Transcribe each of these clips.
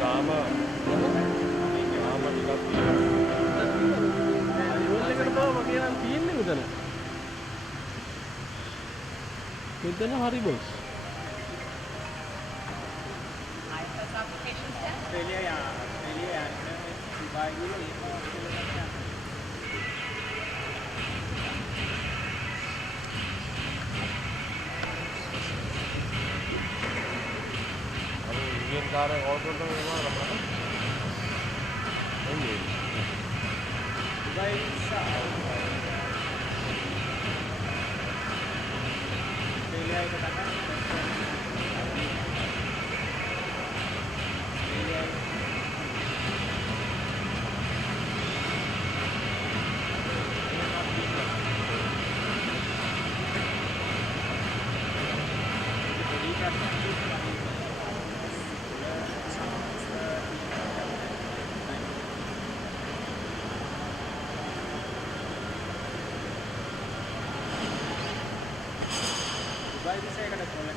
ගාම ටිකක් තියෙනවා. රිවර්ස් එකට තමයි මගේ නම් තියෙන්නේ මෙතන. මෙතන හරි boss. IFS application test? Australia and Dubai Indian car order तो हुआ रहा है नहीं Dubai Australia itu kan Dubai bisa kada boleh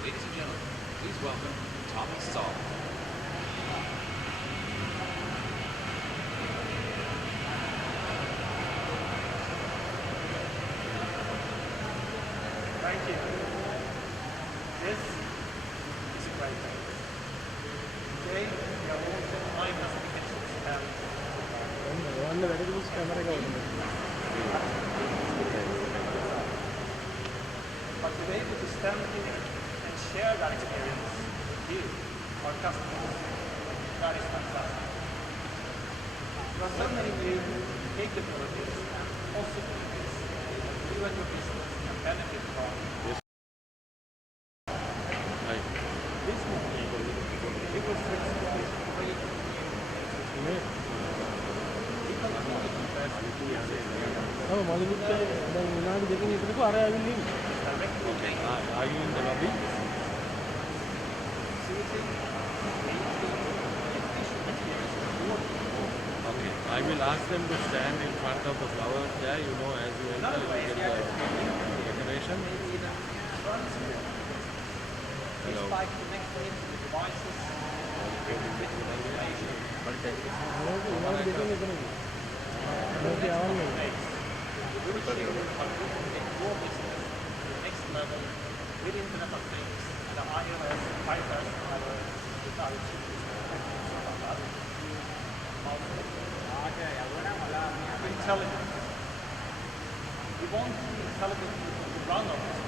Ladies and gentlemen, please welcome Thomas Saul. Thank you. This is a great day. Today we are also IFS applications and වන්න වැඩි දුස් camera එක වුණා. but to be able to stand here and share that experience with you, our customers, that is fantastic. There are so many new capabilities and possibilities that you and your business can benefit from. Right. This will be able to experience great Oh, Mollywood දැන් විනාඩි දෙකකින් විතරක අර ඇවිල්ලා ඉන්නේ. Are you in the lobby? Okay. I will ask them to stand in front of the flowers there, you know, as you enter, you get the decoration. It's like connecting the devices with information. විනාඩි දෙකකින් විතරක. මේක ආවන්නේ. We will show you how you can take your business to the next level with Internet of Things and the IFS, our intelligence. We want intelligence to run on this.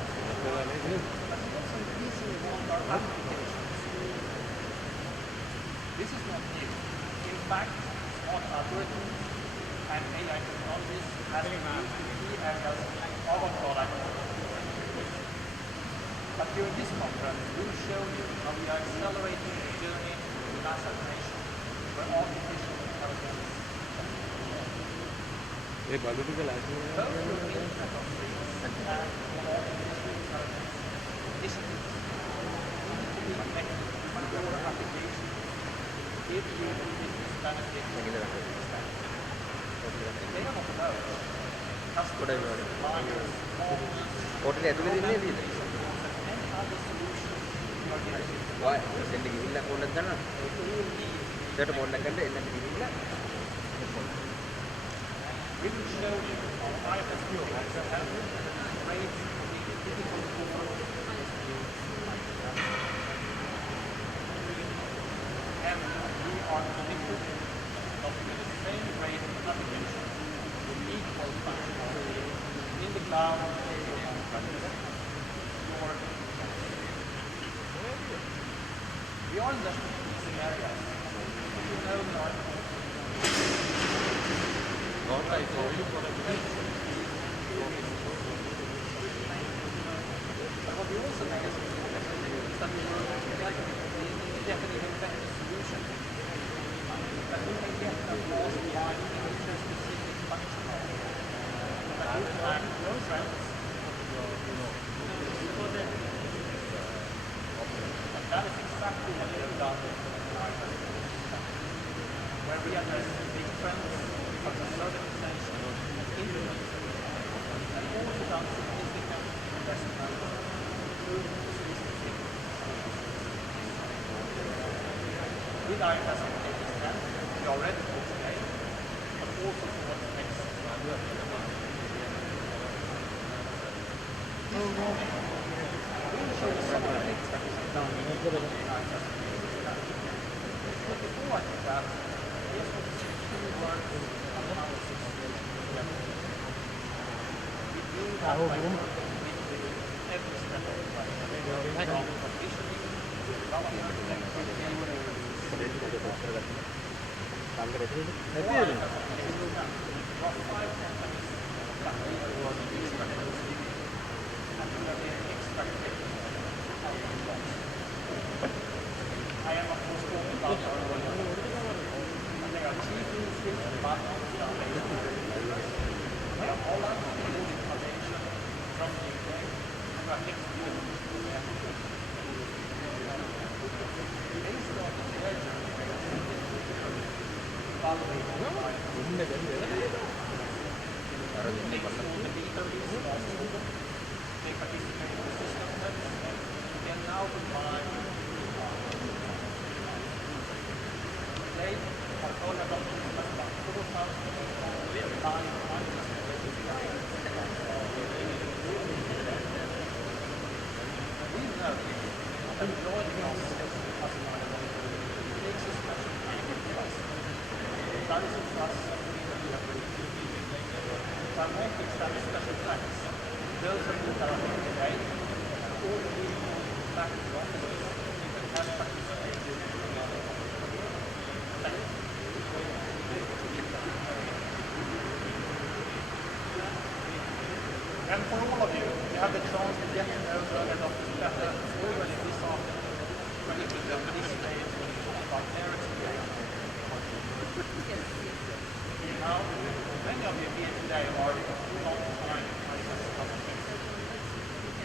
But we also increasingly want our applications. This is not new. In fact, smart algorithms and AI technologies has been used in key areas of our product. But during this conference, we will show you how we are accelerating the journey to mass automation, where artificial intelligence ඒ බඩු ටික ලැබුණා. both through the Internet of Things and artificial intelligence initiatives need to be connected to your application to give you the business benefit. They are not alone. Customers, clients, හෝටලේ ඇතුලේ ඉන්නේ නේද? and other solutions you are getting. ඔය දෙන්න ගිහිල්ලා කොල්ලක් ගන්නවා. ඒකට පොල්ලක් ගන්න එන්නත් ගිහිල්ලා We will show you how IFS can help you raise the critical core and we are committed to adopting the same rate of application with equal functionality in the cloud or on-premise. We are investing in these areas. You know that What I told you for but what we also make is that we will like definitely a better solution that we can get across the line into specific functionality that will act no trends. That is exactly what we have done in IFS, where we address big trends such as servitization and internet, and also done significant investment through solution. With IFS applications then, we are ready for today, but also for what's next. Show you some of the things that we have done in IFS. But before I do that, here's what the key words on our system together. We do that by every step of the way. From conditioning, development, I am of course talking about our own, and they are chiefly Swiss and Batman Foundation. They are Holland, Nordic Foundation from the UK, and we are next to you. They started their journey evaluating they participate in the system tests, they are now combined. Today, our whole adoption has about 4,000 We know that joining us as an takes a special kind of trust. That is a trust that we have received. So I want to extend a special thanks to those of you that are here today, and all the people back in the offices that have participated. Thank you. And for all of you, you have the chance to get to know early adopters better already this afternoon, when you can participate and talk about their experience. Now, many of you here today are long-time IFS customers,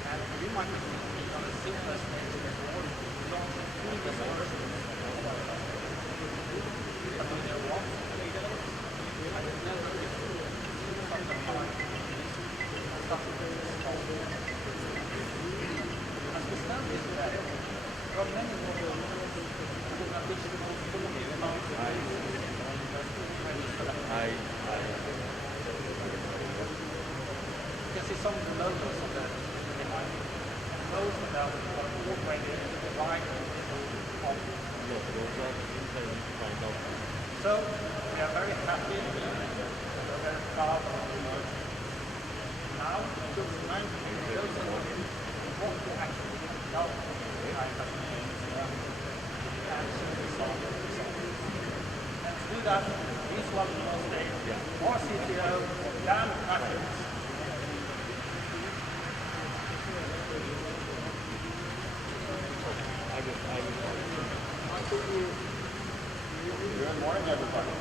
and you might be thinking on the simplest way to afford launching full resources. But you know what? I have never before seen such a high as we stand here today, there are many more who have reached the most fully advanced You can see some of the logos of the behind me. Most of them are already in the right of. So we are very happy and we're very proud of our work. Now, to remind you those of you what we actually know and to do that, please welcome on stage our CTO, Darren. Good morning, everybody.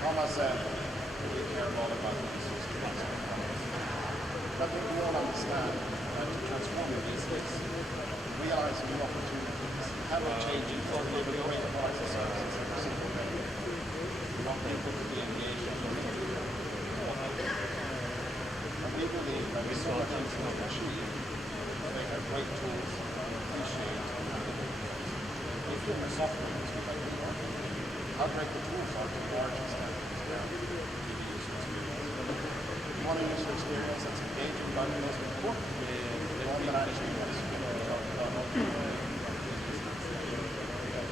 Thomas said we care all about the system. But I think we all understand that to transform your business, realize new opportunities, have a changing for deliver great products and services in a simple way. We want people to be engaged and and we believe that with so much information, they have great tools, appreciate, different software industry like we are. How great the tools are to a large extent is where the user experience. You want a user experience that's engaging, but most importantly, one that actually wants to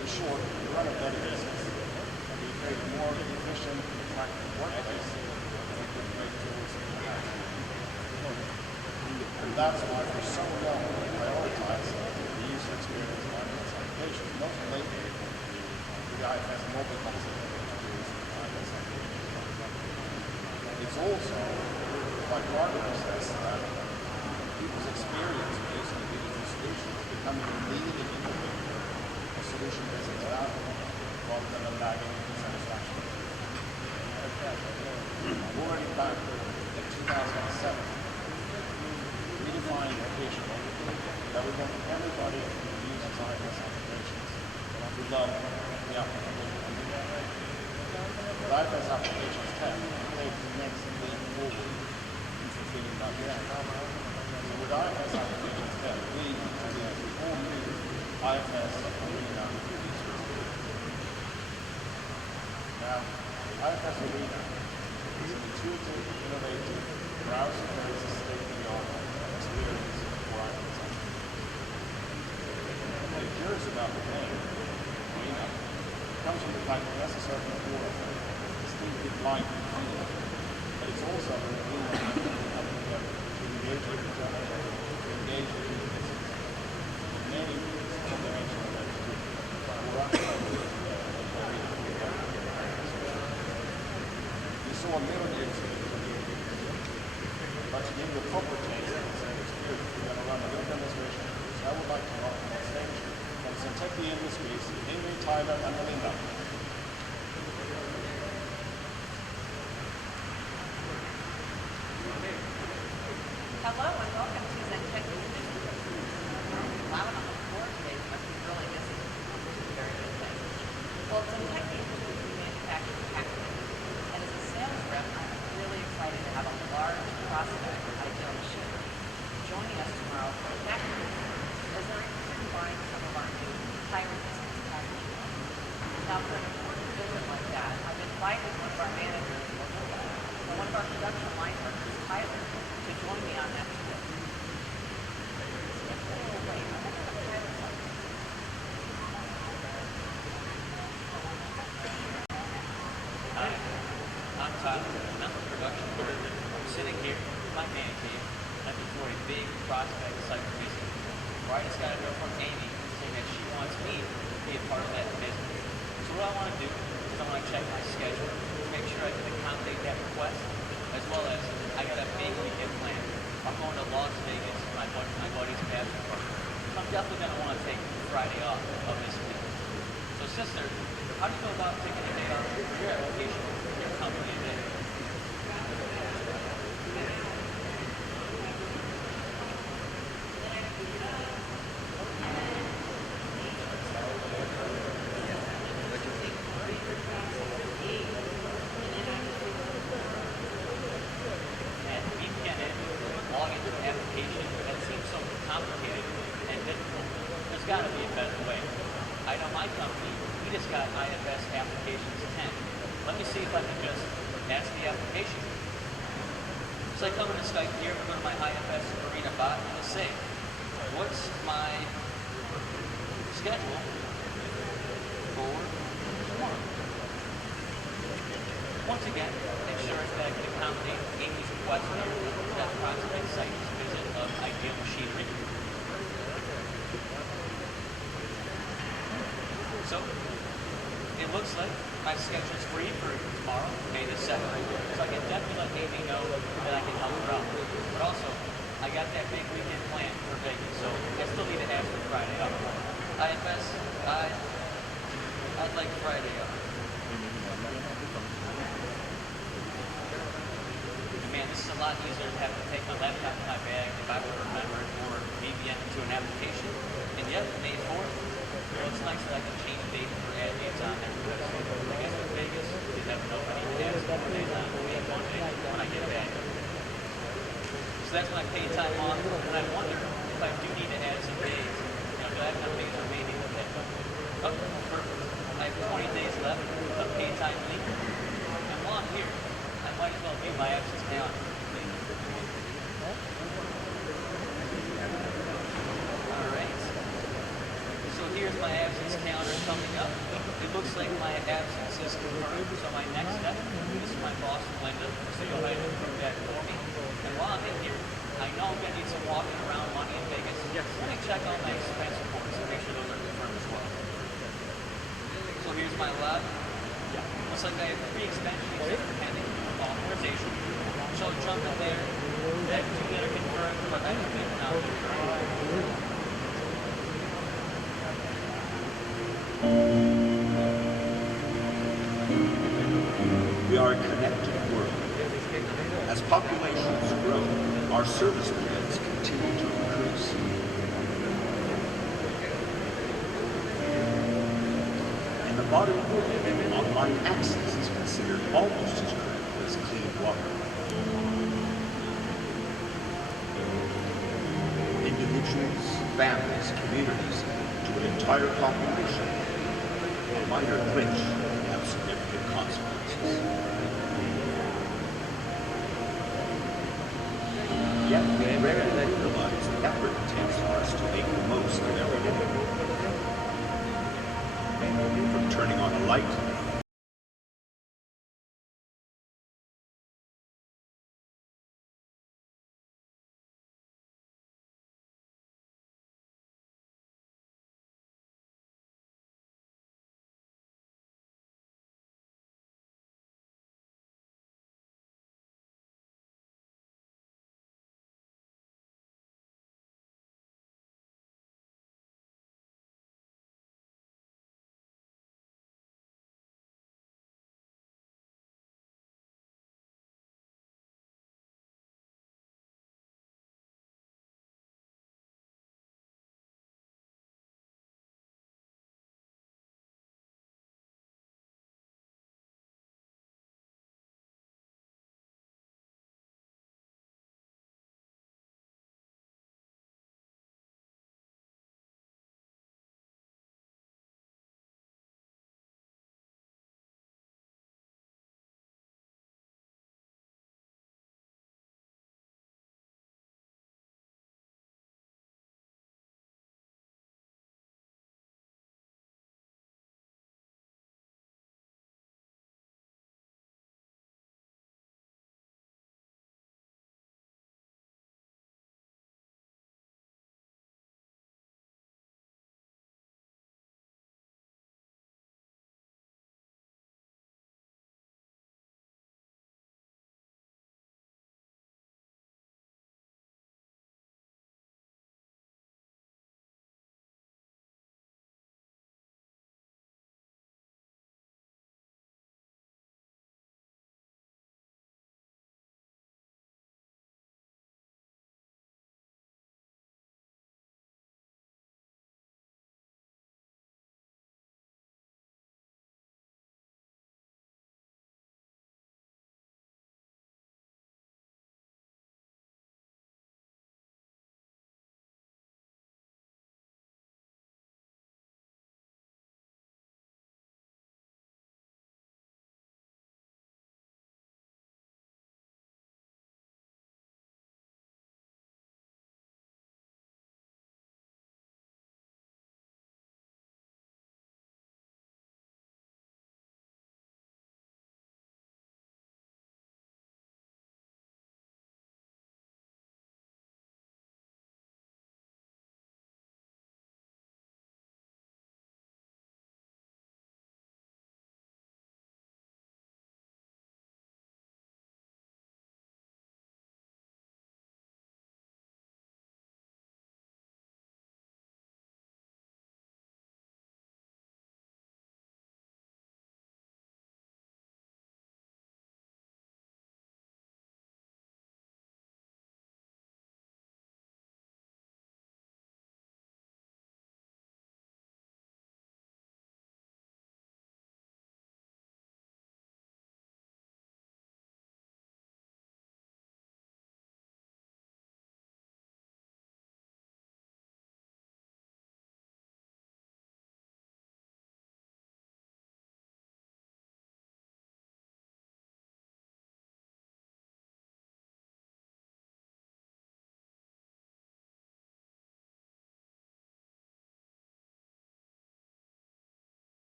in short, you run a better business and you create more efficient, attractive workplace with great tools and and that's why for so long we prioritize the user experience of IFS applications, most lately the IFS mobile concept IFS applications. It's also by Gartner says that people's experience of using a digital solution is becoming a leading indicator of solution business value rather than a lagging satisfaction. Already back in 2007, we defined occasional arena is an intuitive, innovative, browser-based state-of-the-art experience for IFS applications. What it cares about the name, arena, comes from the fact that it has a certain aura, distinctive light and feel, but it's also an arena to engage with each other, to engage with the business. The name is a combination of those two. For us, we saw a million years ago, but to give you a proper taste of the same experience, we're going to run a little demonstration. So I would like to welcome on stage from Centeki Industries, Ingrid, Tyler, and Melinda. Hello and welcome to Zentechi Industries. Loud on the floor today, you must be really busy. Very good thing. Well, Zentechi Industries, we manufacture packaging. And as a sales rep, I'm really excited to have a large prospect of ideal machine joining us tomorrow for packaging, as they're interested in buying some of our new higher distance packaging. Now, for an important visit like that, I've invited one of our managers, Melinda, and one of our production line workers, Tyler, to join me on that trip. Wait, I wonder what Tyler's like. Hi, I'm Tyler. I'm a production worker. I'm sitting here in my man cave looking for a big prospect site visit. Where I just got a note from Amy saying that she wants me to be a part of that business. So what I want to do is I want to check my schedule to make sure I can accommodate that request, as well as I got a big weekend planned. I'm going to Las Vegas for my buddy's bachelor party. So I'm definitely going to want to take Friday off of this week. So sister, how do you go about taking a day off for your application for your company today? And weekend log into an application that seems so complicated and difficult. There's got to be a better way. I know my company, we just got IFS applications 10. Let me see if I can just ask the application. So I come into Skype here, we go to my IFS Arena bot, and I say, what's my schedule for tomorrow? Once again, ensures that I can accommodate Amy's request for that prospect site visit of ideal machinery. So, it looks like my schedule is free for tomorrow, May the 2nd. So I can definitely let Amy know that I can help her out. But also, I got that big weekend planned for Vegas, so I still need to ask for Friday off. IFS, I'd like Friday off. And man, this is a lot easier to have to take my laptop in my bag if I would remember it, or VPN to an application. And yep, May 4th. Well, it's nice that I can change date for ad dates on there because I guess in Vegas, they have nobody past 4 days on May 1 day when I get back. So that's when I pay time off, and I wonder if I do need to add some days. You know, do I have enough days remaining with that? Oh, perfect. I have 20 days left of paid time leave. And while I'm here, I might as well view my absence calendar. So here's my absence calendar coming up. It looks like my absence is confirmed. So my next step is my boss, Linda. So you'll have to approve that for me. And while I'm in here, I know I'm going to need some walking around money in Vegas. Let me check all my expense reports and make sure those are confirmed as well. So here's my lab. Looks like I have 3 expenses pending authorization. So I'll jump in there. I have 2 that are confirmed, but I don't think now confirmed. We are a connected world. As populations grow, our service demands continue to increase. In the modern world, online access is considered almost as critical as clean water. Individuals, families, communities, to an entire population, a minor glitch can have significant consequences. rarely realize the effort it takes for us to make the most of every day. From turning on a light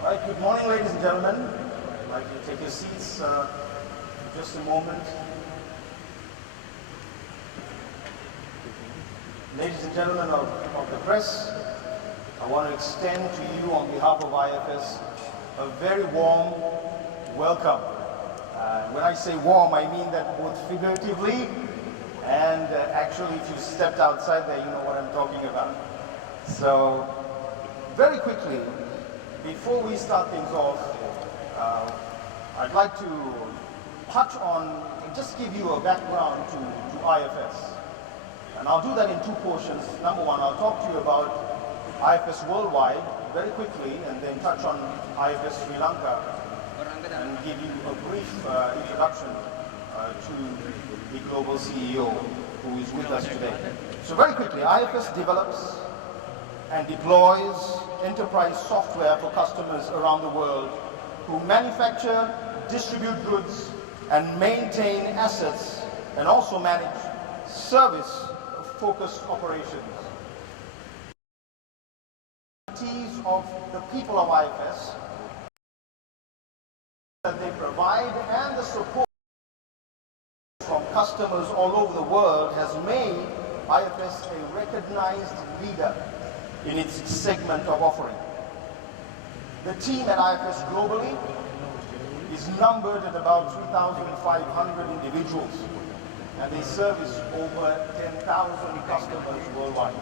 All right, good morning, ladies and gentlemen. I'd like you to take your seats for just a moment. Ladies and gentlemen of the press, I want to extend to you on behalf of IFS a very warm welcome. When I say warm, I mean that both figuratively and actually if you stepped outside there, you know what I'm talking about. So, very quickly, before we start things off, I'd like to touch on, just give you a background to IFS. And I'll do that in two portions. Number one, I'll talk to you about IFS worldwide very quickly, and then touch on IFS Sri Lanka and give you a brief introduction to the global CEO who is with us today. So very quickly, IFS develops and deploys enterprise software for customers around the world who manufacture, distribute goods, and maintain assets, and also manage service-focused operations. Of the people of IFS that they provide and the support from customers all over the world has made IFS a recognized leader in its segment of offering. The team at IFS globally is numbered at about 3,500 individuals, and they service over 10,000 customers worldwide.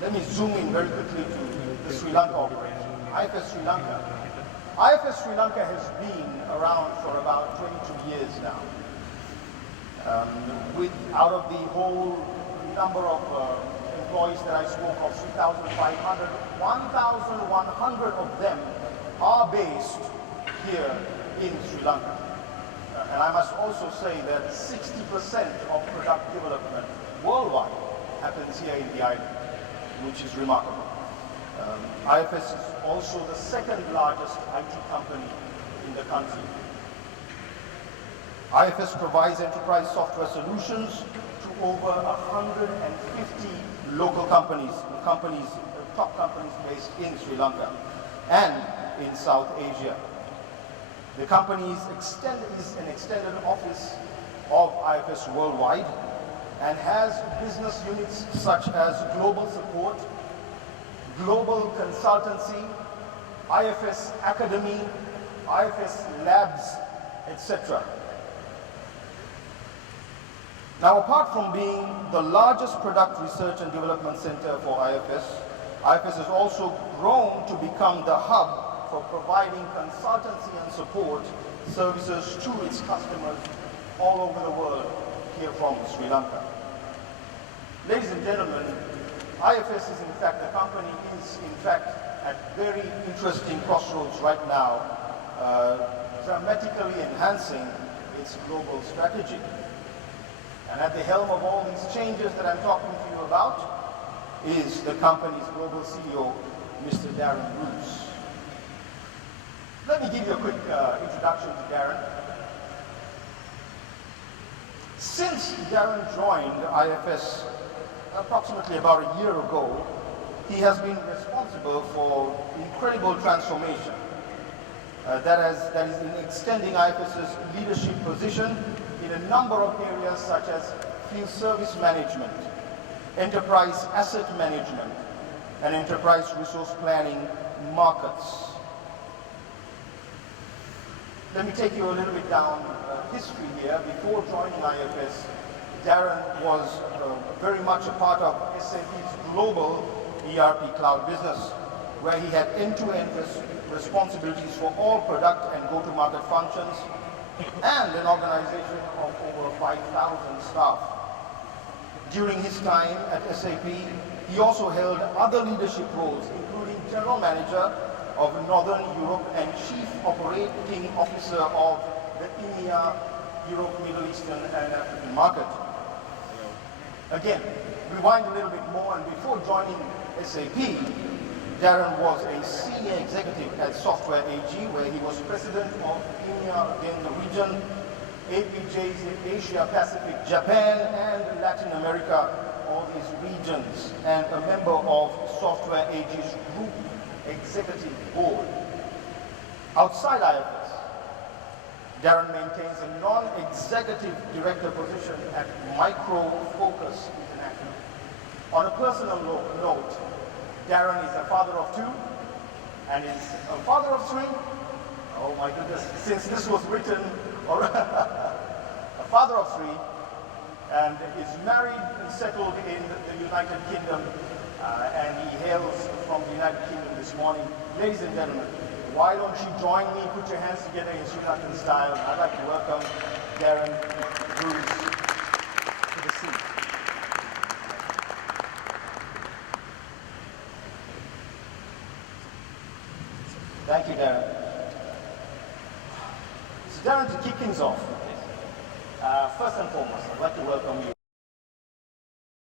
Let me zoom in very quickly to the Sri Lanka operation. IFS Sri Lanka. IFS Sri Lanka has been around for about 22 years now. Out of the whole number of employees that I spoke of, 3,500, 1,100 of them are based here in Sri Lanka. And I must also say that 60% of product development worldwide happens here in the island, which is remarkable. IFS is also the second largest IT company in the country. IFS provides enterprise software solutions to over 150 local companies, top companies based in Sri Lanka and in South Asia. The company is an extended office of IFS worldwide and has business units such as global support, global consultancy, IFS Academy, IFS Labs, etc. Now, apart from being the largest product research and development center for IFS, IFS has also grown to become the hub for providing consultancy and support services to its customers all over the world here from Sri Lanka. Ladies and gentlemen, IFS is in fact, the company is in fact at very interesting crossroads right now, dramatically enhancing its global strategy. And at the helm of all these changes that I'm talking to you about is the company's global CEO, Mr. Darren Roos. Let me give you a quick introduction to Darren. Since Darren joined IFS approximately about a year ago, he has been responsible for incredible transformation that is in extending IFS's leadership position in a number of areas such as field service management, enterprise asset management, and enterprise resource planning markets. Let me take you a little bit down history here. Before joining IFS, Darren was very much a part of SAP's global ERP cloud business, where he had end-to-end responsibilities for all product and go-to-market functions, and an organization of over 5,000 staff. During his time at SAP, he also held other leadership roles, including general manager of Northern Europe and Chief Operating Officer of the EMEA, Europe, Middle Eastern and African market. Again, rewind a little bit more, and before joining SAP, Darren was a senior executive at Software AG, where he was president of EMEA, again the region, APJs in Asia, Pacific, Japan, and Latin America, all these regions, and a member of Software AG's Group Executive Board. Outside IFS, Darren maintains a non-executive director position at Micro Focus International. On a personal note, Darren is a father of two and is a father of three. Oh my goodness, since this was written, or a father of three, and is married and settled in the United Kingdom, and he hails from the United Kingdom this morning. Ladies and gentlemen, why don't you join me, put your hands together in Sri Lankan style. I'd like to welcome Darren Roos to the seat. Thank you, Darren. So Darren, to kick things off, first and foremost, I'd like to welcome you,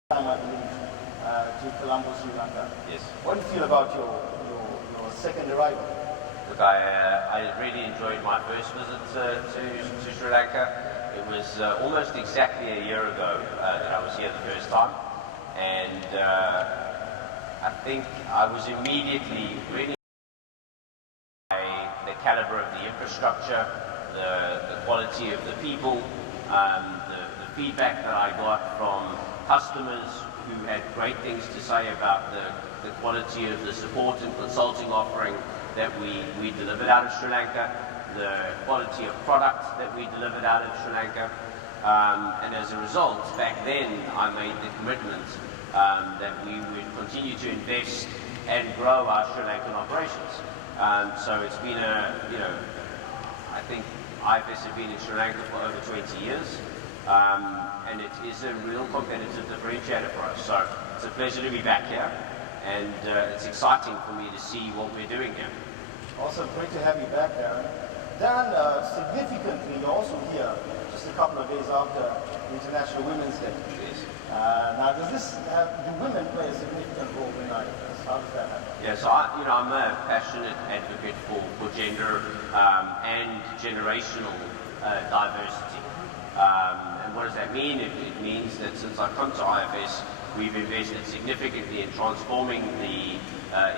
I believe, to Colombo, Sri Lanka. Yes. What do you feel about your second arrival? Look, I really enjoyed my first visit to Sri Lanka. It was almost exactly a year ago that I was here the first time, and I think I was immediately really by the caliber of the infrastructure, the quality of the people, the feedback that I got from customers who had great things to say about the quality of the support and consulting offering that we delivered out of Sri Lanka, the quality of product that we delivered out of Sri Lanka, and as a result, back then I made the commitment that we would continue to invest and grow our Sri Lankan operations. So it's been I think IFS have been in Sri Lanka for over 20 years, and it is a real competitive differentiator for us. So it's a pleasure to be back here, and it's exciting for me to see what we're doing here. Also, great to have you back, Darren. Darren, significantly, you're also here just a couple of days after International Women's Day. Yes. Now, do women play a significant role in IFS? How does that happen? Yeah, so I'm a passionate advocate for gender and generational diversity. And what does that mean? It means that since I've come to IFS, we've invested significantly in transforming the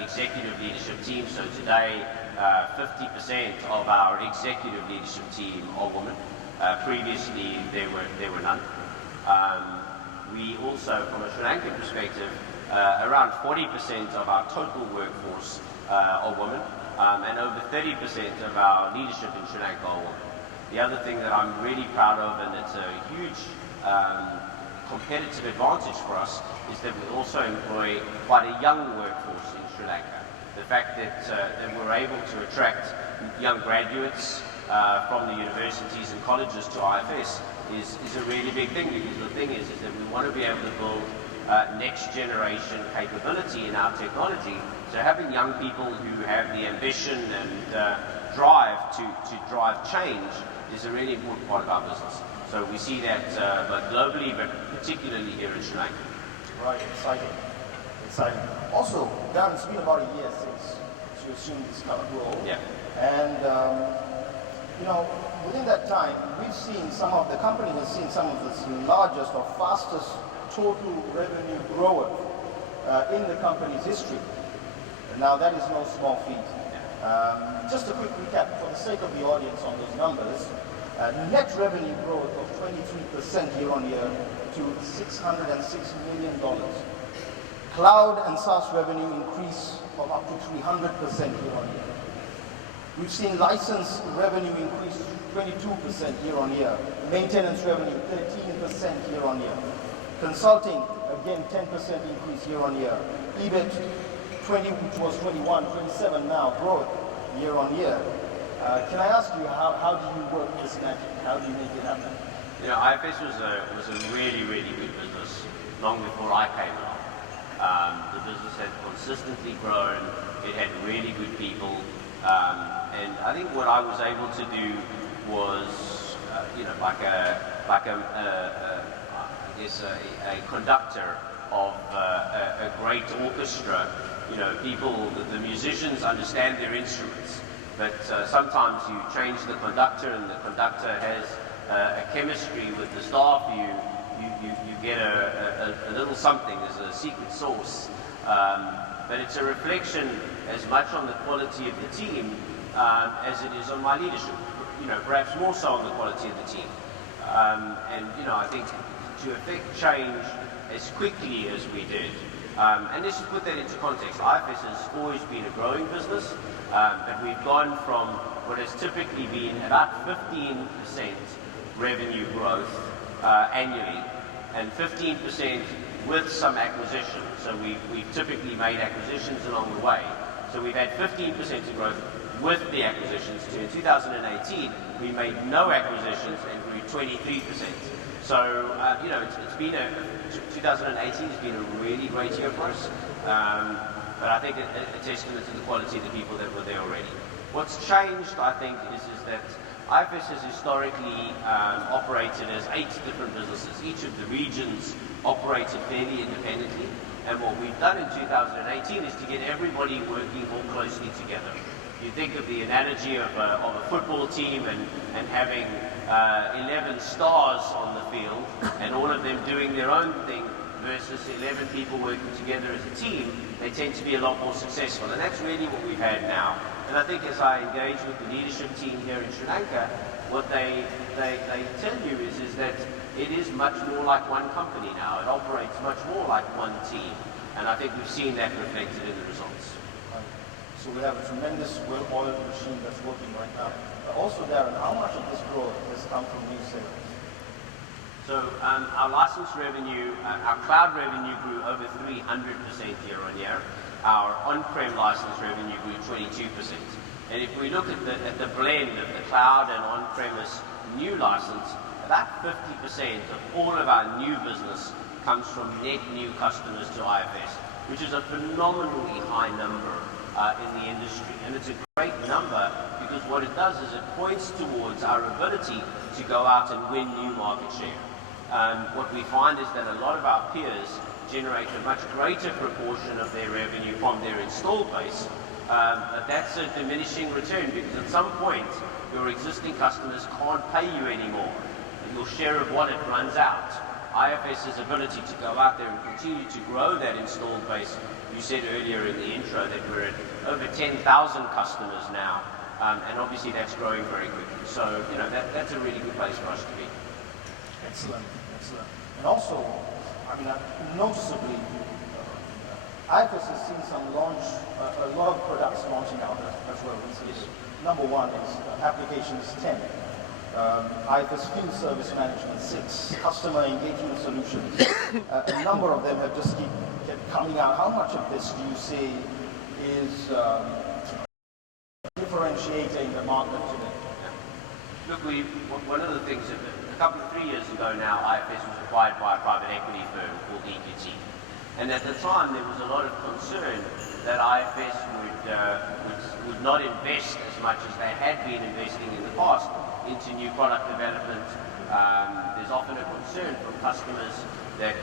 executive leadership team. So today, 50% of our executive leadership team are women. Previously, there were none. We also, from a Sri Lankan perspective, around 40% of our total workforce are women, and over 30% of our leadership in Sri Lanka are women. The other thing that I'm really proud of, and it's a huge competitive advantage for us, is that we also employ quite a young workforce in Sri Lanka. The fact that we're able to attract young graduates from the universities and colleges to IFS is a really big thing, because the thing is that we want to be able to build next generation capability in our technology. So having young people who have the ambition and drive to drive change is a really important part of our business. So we see that both globally, but particularly here in Sri Lanka. Right, exciting. Also, Darren, it's been about a year since you assumed this current role. Yeah. And, within that time, the company has seen some of the largest or fastest total revenue grower in the company's history. Now, that is no small feat. Just a quick recap for the sake of the audience on those numbers. Net revenue growth of 23% year on year to $606 million. Cloud and SaaS revenue increase of up to 300% year on year. We've seen license revenue increase 22% year on year. Maintenance revenue 13% year on year. Consulting, again 10% increase year on year. EBIT 20, which was 21, 27 now, growth year on year. Can I ask you, how do you work this magic? How do you make it happen? IFS was a really, really good business long before I came along. The business had consistently grown. It had really good people. And I think what I was able to do was, a conductor of a great orchestra. The musicians understand their instruments, but sometimes you change the conductor, and the conductor has a chemistry with the staff. You get a little something. There's a secret sauce, but it's a reflection as much on the quality of the team as it is on my leadership. Perhaps more so on the quality of the team. I think to effect change as quickly as we did. And let's just put that into context. IFS has always been a growing business, but we've gone from what has typically been about 15% revenue growth annually, and 15% with some acquisition. So we've typically made acquisitions along the way. So we've had 15% of growth with the acquisitions. In 2018, we made no acquisitions and grew 23%. So, it's been 2018 has been a really great year for us. But I think a testament to the quality of the people that were there already. What's changed, I think, is that IFS has historically operated as 8 different businesses. Each of the regions operated fairly independently. And what we've done in 2018 is to get everybody working more closely together. You think of the analogy of a football team and having 11 stars on the field and all of them doing their own thing versus 11 people working together as a team. They tend to be a lot more successful, and that's really what we've had now. And I think as I engage with the leadership team here in Sri Lanka, what they tell you is that it is much more like one company now. It operates much more like one team, and I think we've seen that reflected in the results. So we have a tremendous well-oiled machine that's working right now. But also, Darren, how much of this growth has come from new sales? So our license revenue, our cloud revenue grew over 300% year on year. Our on-prem license revenue grew 22%. And if we look at the blend of the cloud and on-premise new license, about 50% of all of our new business comes from net new customers to IFS, which is a phenomenally high number in the industry. And it's a great number because what it does is it points towards our ability to go out and win new market share. What we find is that a lot of our peers generate a much greater proportion of their revenue from their installed base, but that's a diminishing return because at some point your existing customers can't pay you anymore. Your share of wallet runs out. IFS's ability to go out there and continue to grow that installed base. You said earlier in the intro that we're at over 10,000 customers now, and obviously that's growing very quickly. So, that's a really good place for us to be. Excellent, excellent. And also, noticeably, IFS has seen a lot of products launching out as well recently. Yes. Number one is Applications 10. IFS Field Service Management 6, Customer Engagement Solutions. A number of them have just kept coming out. How much of this do you see is differentiating the market today? Look, one of the things that a 3 years ago now, IFS was acquired by a private equity firm called EQT. And at the time, there was a lot of concern that IFS would not invest as much as they had been investing in the past into new product development. There's often a concern from customers that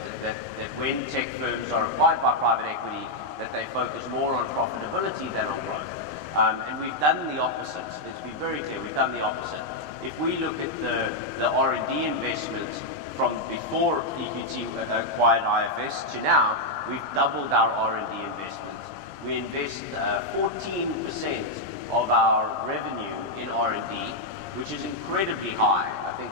when tech firms are acquired by private equity, that they focus more on profitability than on growth. And we've done the opposite. Let's be very clear, we've done the opposite. If we look at the R&D investment from before EQT acquired IFS to now, we've doubled our R&D investment. We invest 14% of our revenue in R&D, which is incredibly high. I think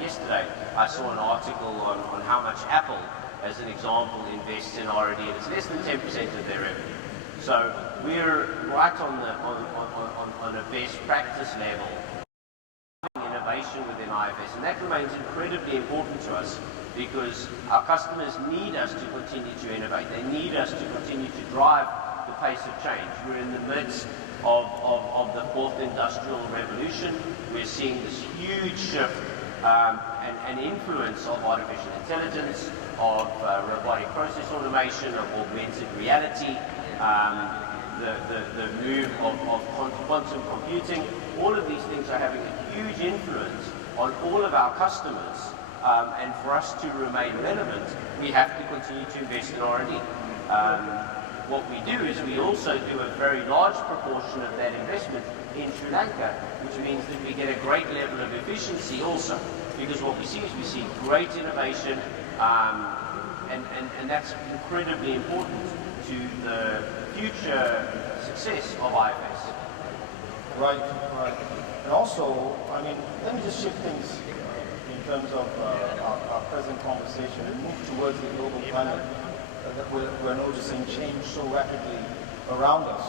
yesterday I saw an article on how much Apple, as an example, invests in R&D, and it's less than 10% of their revenue. So we're right on a best practice level innovation within IFS, and that remains incredibly important to us because our customers need us to continue to innovate. They need us to continue to drive the pace of change. We're in the midst of the fourth industrial revolution. We're seeing this huge shift and influence of artificial intelligence, of robotic process automation, of augmented reality, the move of quantum computing. All of these things are having a huge influence on all of our customers. And for us to remain relevant, we have to continue to invest in R&D. What we do is we also do a very large proportion of that investment in Sri Lanka, which means that we get a great level of efficiency also, because what we see is we see great innovation, and that's incredibly important to the future success of IFS. Right, right. And also, I mean, let me just shift things in terms of our present conversation and move towards the global climate that we're noticing change so rapidly around us.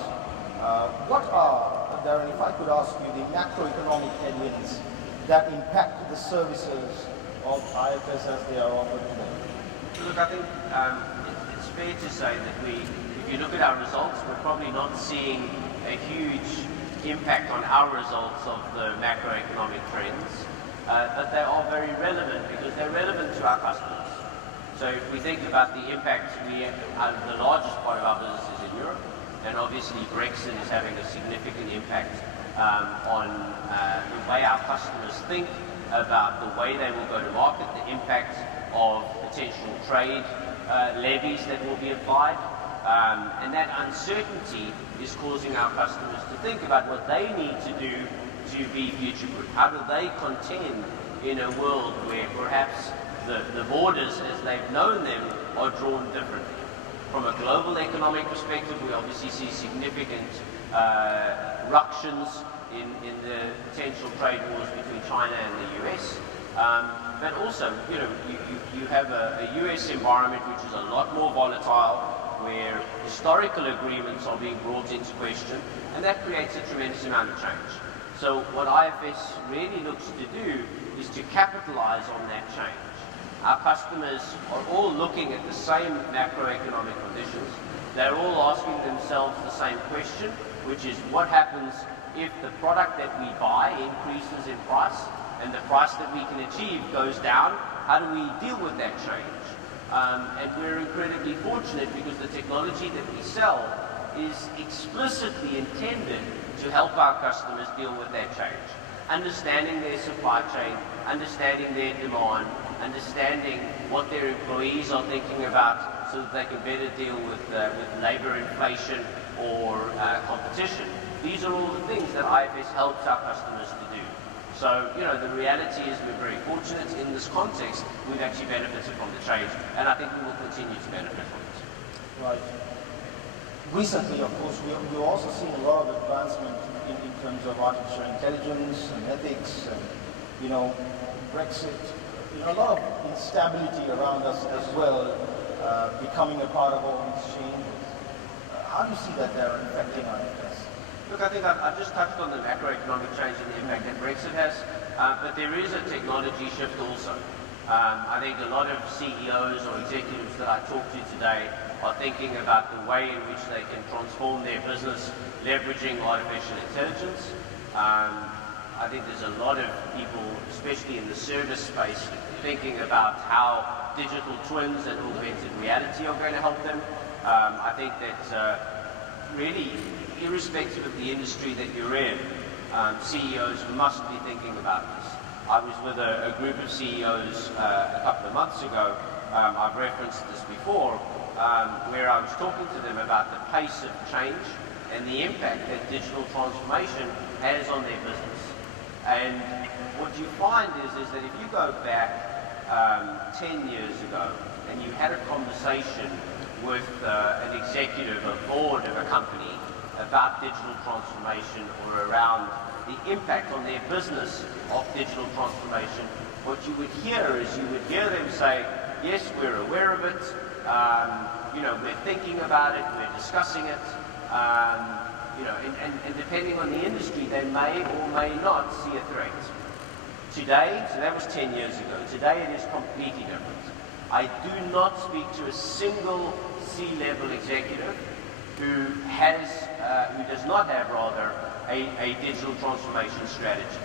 What are, Darren, if I could ask you, the macroeconomic headwinds that impact the services of IFS as they are offered today? Look, I think it's fair to say that if you look at our results, we're probably not seeing a huge impact on our results of the macroeconomic trends, but they are very relevant because they're relevant to our customers. So if we think about the impact, the largest part of our business is in Europe, and obviously Brexit is having a significant impact on the way our customers think about the way they will go to market, the impact of potential trade levies that will be applied, and that uncertainty is causing our customers to think about what they need to do to be future-proof. How do they contend in a world where perhaps the borders as they've known them are drawn differently? From a global economic perspective, we obviously see significant ructions in the potential trade wars between China and the US. But also, you have a US environment which is a lot more volatile, where historical agreements are being brought into question, and that creates a tremendous amount of change. So what IFS really looks to do is to capitalize on that change. Our customers are all looking at the same macroeconomic conditions. They're all asking themselves the same question, which is what happens if the product that we buy increases in price and the price that we can achieve goes down? How do we deal with that change? And we're incredibly fortunate because the technology that we sell is explicitly intended to help our customers deal with that change. Understanding their supply chain, understanding their demand, understanding what their employees are thinking about so that they can better deal with labor inflation or competition. These are all the things that IFS helps our customers to do. So, the reality is we're very fortunate in this context. We've actually benefited from the change, and I think we will continue to benefit from it. Right. Recently, of course, we're also seeing a lot of advancement in terms of artificial intelligence and ethics and, Brexit. A lot of instability around us as well, becoming a part of all these changes. How do you see that they're affecting IFS? Look, I think I've just touched on the macroeconomic change and the impact that Brexit has, but there is a technology shift also. I think a lot of CEOs or executives that I talk to today are thinking about the way in which they can transform their business leveraging artificial intelligence. I think there's a lot of people, especially in the service space, thinking about how digital twins and augmented reality are going to help them. I think that really, irrespective of the industry that you're in, CEOs must be thinking about this. I was with a group of CEOs a couple of months ago. I've referenced this before, where I was talking to them about the pace of change and the impact that digital transformation has on their business. And what you find is that if you go back 10 years ago and you had a conversation with an executive, a board of a company about digital transformation or around the impact on their business of digital transformation, what you would hear is them say, yes, we're aware of it, we're thinking about it, we're discussing it, and depending on the industry, they may or may not see a threat. Today, so that was 10 years ago, today it is completely different. I do not speak to a single C-level executive who does not have a digital transformation strategy.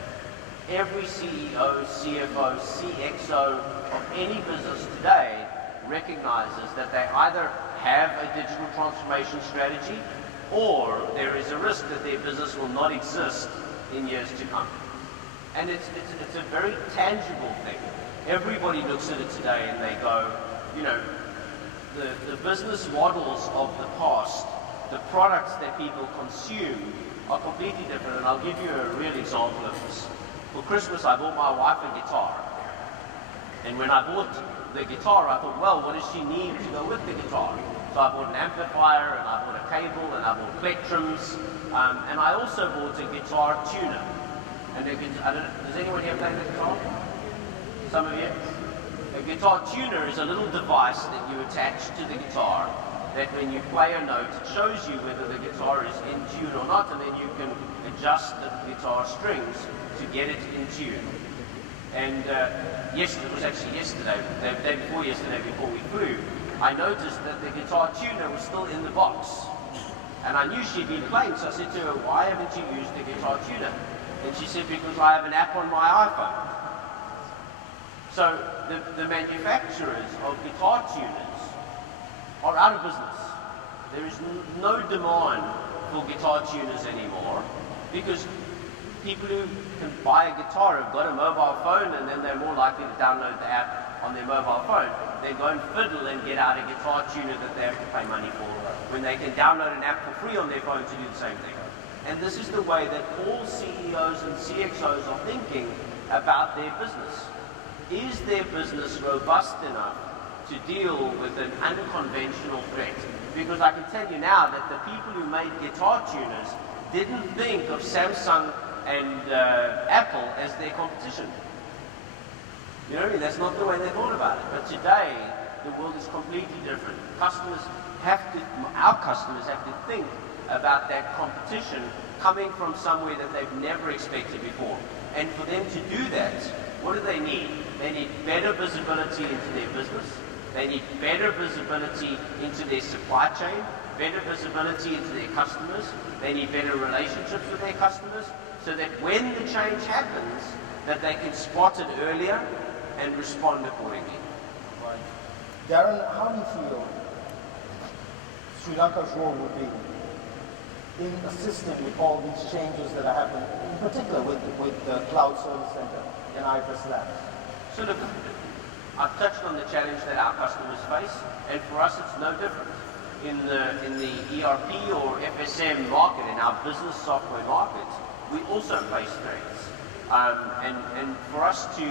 Every CEO, CFO, CXO of any business today recognizes that they either have a digital transformation strategy or there is a risk that their business will not exist in years to come. And it's a very tangible thing. Everybody looks at it today and they go, you know, the business models of the past, the products that people consume are completely different. And I'll give you a real example of this. For Christmas, I bought my wife a guitar. And when I bought the guitar, I thought, well, what does she need to go with the guitar? So I bought an amplifier, and I bought a cable, and I bought plectrums, and I also bought a guitar tuner. And does anyone here play the guitar? Some of you? A guitar tuner is a little device that you attach to the guitar that when you play a note, it shows you whether the guitar is in tune or not, and then you can adjust the guitar strings to get it in tune. And yes, it was actually yesterday, the day before yesterday, before we flew, I noticed that the guitar tuner was still in the box. And I knew she'd been playing, so I said to her, why haven't you used the guitar tuner? And she said, because I have an app on my iPhone. So the manufacturers of guitar tuners are out of business. There is no demand for guitar tuners anymore because people who can buy a guitar have got a mobile phone and then they're more likely to download the app on their mobile phone. They go and fiddle and get out a guitar tuner that they have to pay money for when they can download an app for free on their phone to do the same thing. And this is the way that all CEOs and CXOs are thinking about their business. Is their business robust enough to deal with an unconventional threat? Because I can tell you now that the people who made guitar tuners didn't think of Samsung and Apple as their competition. You know, that's not the way they thought about it. But today, the world is completely different. Our customers have to think about that competition coming from somewhere that they've never expected before. And for them to do that, what do they need? They need better visibility into their business. They need better visibility into their supply chain, better visibility into their customers. They need better relationships with their customers so that when the change happens, that they can spot it earlier and respond accordingly. Right. Darren, how do you feel Sri Lanka's role would be in assisting with all these changes that are happening, in particular with the Cloud Service Center and IFS Labs? So look, I've touched on the challenge that our customers face, and for us it's no different. In the ERP or FSM market, in our business software market, we also face threats. And for us to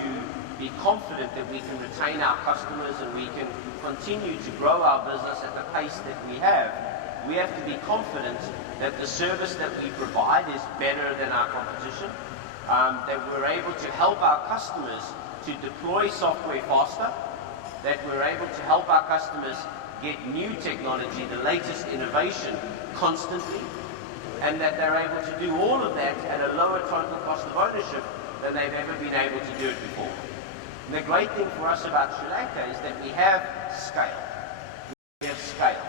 be confident that we can retain our customers and we can continue to grow our business at the pace that we have to be confident that the service that we provide is better than our competition, that we're able to help our customers to deploy software faster, that we're able to help our customers get new technology, the latest innovation constantly, and that they're able to do all of that at a lower total cost of ownership than they've ever been able to do it before. And the great thing for us about Sri Lanka is that we have scale. We have scale.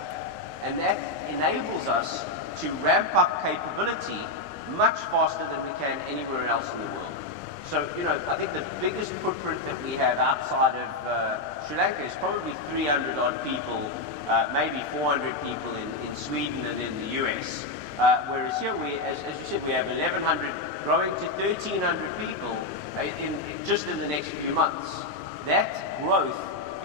And that enables us to ramp up capability much faster than we can anywhere else in the world. So, you know, I think the biggest footprint that we have outside of Sri Lanka is probably 300 odd people, maybe 400 people in Sweden and in the US. Whereas here, as you said, we have 1,100 growing to 1,300 people just in the next few months. That growth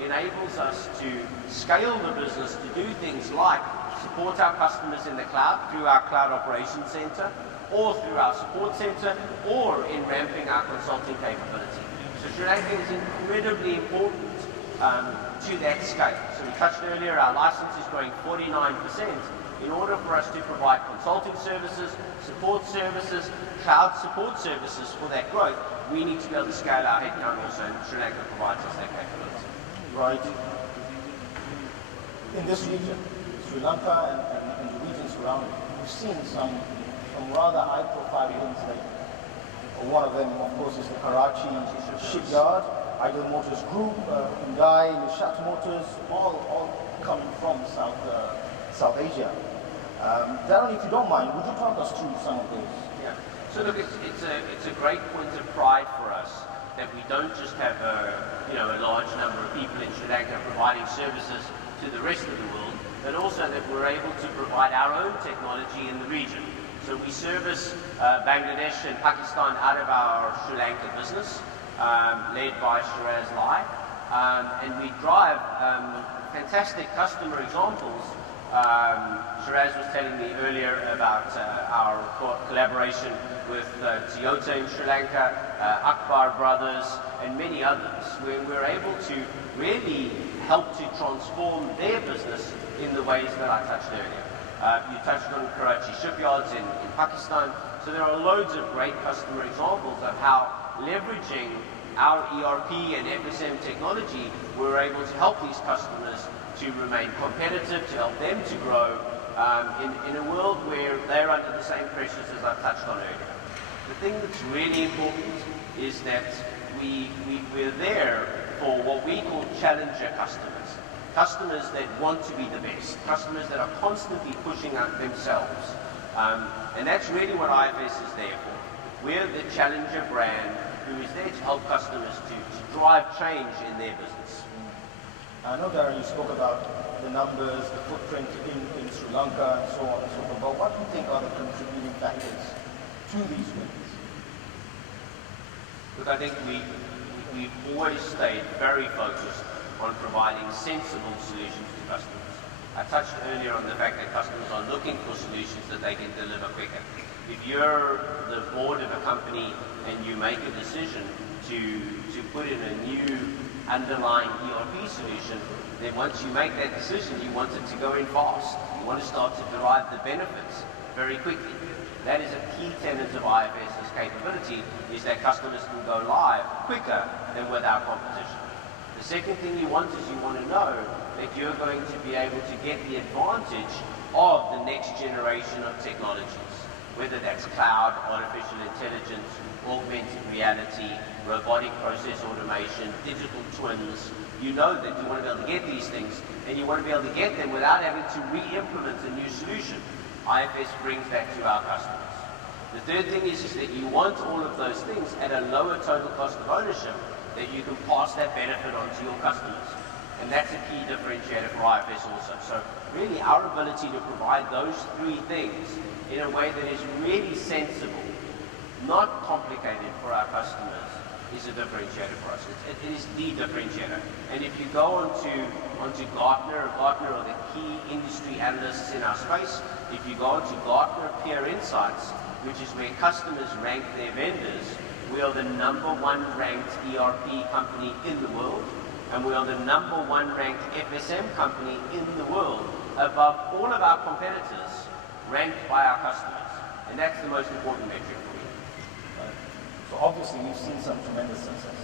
enables us to scale the business to do things like support our customers in the cloud through our cloud operations center, or through our support center, or in ramping our consulting capability. So Sri Lanka is incredibly important to that scale. So we touched earlier, our license is growing 49%. In order for us to provide consulting services, support services, cloud support services for that growth, we need to be able to scale our headcount also, and Sri Lanka provides us that capability. Right. In this region, Sri Lanka and the regions surrounding, we've seen some rather high-profile events. Like one of them, of course, is the Karachi shipyard, Ideal Motors Group, Hyundai, Nishat Motors, all coming from South Asia. Darren, if you don't mind, would you talk us through some of those? Yeah. So look, it's a great point of pride for us that we don't just have a large number of people in Sri Lanka providing services to the rest of the world, but also that we're able to provide our own technology in the region. So we service Bangladesh and Pakistan out of our Sri Lanka business, led by Shiraz Lai, and we drive fantastic customer examples. Shiraz was telling me earlier about our collaboration with Toyota in Sri Lanka, Akbar Brothers, and many others, where we're able to really help to transform their business in the ways that I touched earlier. You touched on Karachi shipyards in Pakistan, so there are loads of great customer examples of how leveraging our ERP and FSM technology, we're able to help these customers to remain competitive, to help them to grow in a world where they're under the same pressures as I've touched on earlier. The thing that's really important is that we're there for what we call challenger customers. Customers that want to be the best, customers that are constantly pushing out themselves. And that's really what IFS is there for. We're the challenger brand who is there to help customers to drive change in their business. I know, Darren, you spoke about the numbers, the footprint in Sri Lanka, and so on and so forth, but what do you think are the contributing factors to these wins? Look, I think we've always stayed very focused on providing sensible solutions to customers. I touched earlier on the fact that customers are looking for solutions that they can deliver quicker. If you're the board of a company and you make a decision to put in a new underlying ERP solution, then once you make that decision, you want it to go in fast. You want to start to derive the benefits very quickly. That is a key tenet of IFS's capability, is that customers can go live quicker than with our competition. The second thing you want is you want to know that you're going to be able to get the advantage of the next generation of technologies, whether that's cloud, artificial intelligence, augmented reality, robotic process automation, digital twins. You know that you want to be able to get these things, and you want to be able to get them without having to re-implement a new solution. IFS brings that to our customers. The third thing is that you want all of those things at a lower total cost of ownership, that you can pass that benefit on to your customers. And that's a key differentiator for IFS also. So really our ability to provide those three things in a way that is really sensible, not complicated for our customers, is a differentiator for us. It is the differentiator. And if you go onto Gartner are the key industry analysts in our space. If you go onto Gartner Peer Insights, which is where customers rank their vendors, we are the #1 ranked ERP company in the world, and we are the #1 ranked FSM company in the world, above all of our competitors, ranked by our customers. And that's the most important metric for me. So obviously we've seen some tremendous success.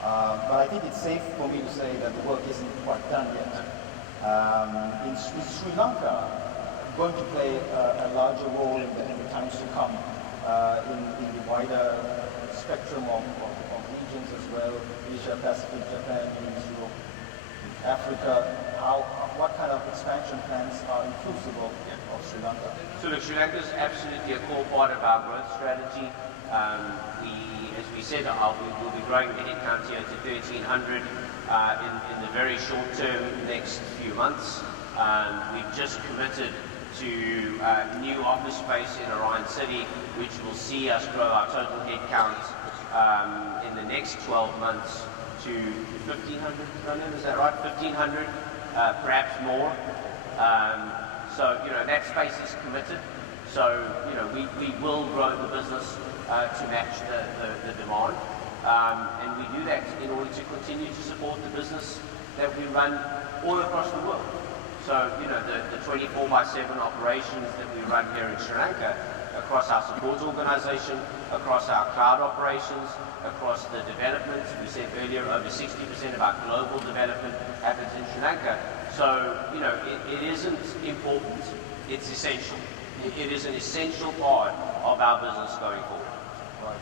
But I think it's safe for me to say that the work isn't quite done yet. Is Sri Lanka going to play a larger role in the times to come in the wider spectrum of regions as well, Asia, Pacific, Japan, Europe, Africa? What kind of expansion plans are inclusive of Sri Lanka? So look, Sri Lanka is absolutely a core part of our growth strategy. As we said, we'll be growing the headcount here to 1,300 in the very short term, next few months. We've just committed to new office space in Orion City, which will see us grow our total headcount in the next 12 months to 1,500, is that right? 1,500, perhaps more. So, that space is committed. So, we will grow the business to match the demand. And we do that in order to continue to support the business that we run all across the world. So, the 24/7 operations that we run here in Sri Lanka, across our support organization, across our cloud operations, across the development. We said earlier, over 60% of our global development happens in Sri Lanka. So, it isn't important, it's essential. It is an essential part of our business going forward. Right.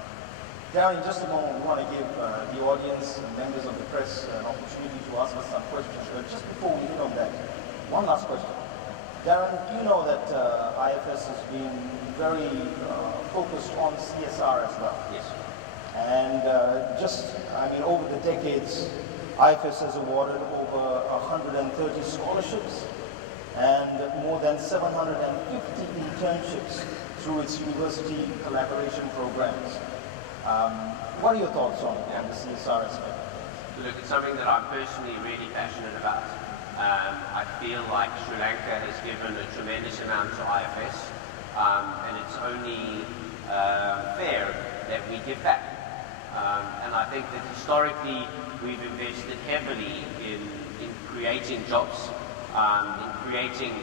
Darren, in just a moment, we want to give the audience and members of the press an opportunity to ask us some questions. But just before we hit on that, one last question. Darren, you know that IFS has been very focused on CSR as well. Yes. And over the decades, IFS has awarded over 130 scholarships and more than 750 internships through its university collaboration programs. What are your thoughts on the CSR aspect? Look, it's something that I'm personally really passionate about. I feel like Sri Lanka has given a tremendous amount to IFS, and it's only fair that we give back. And I think that historically we've invested heavily in creating jobs, in creating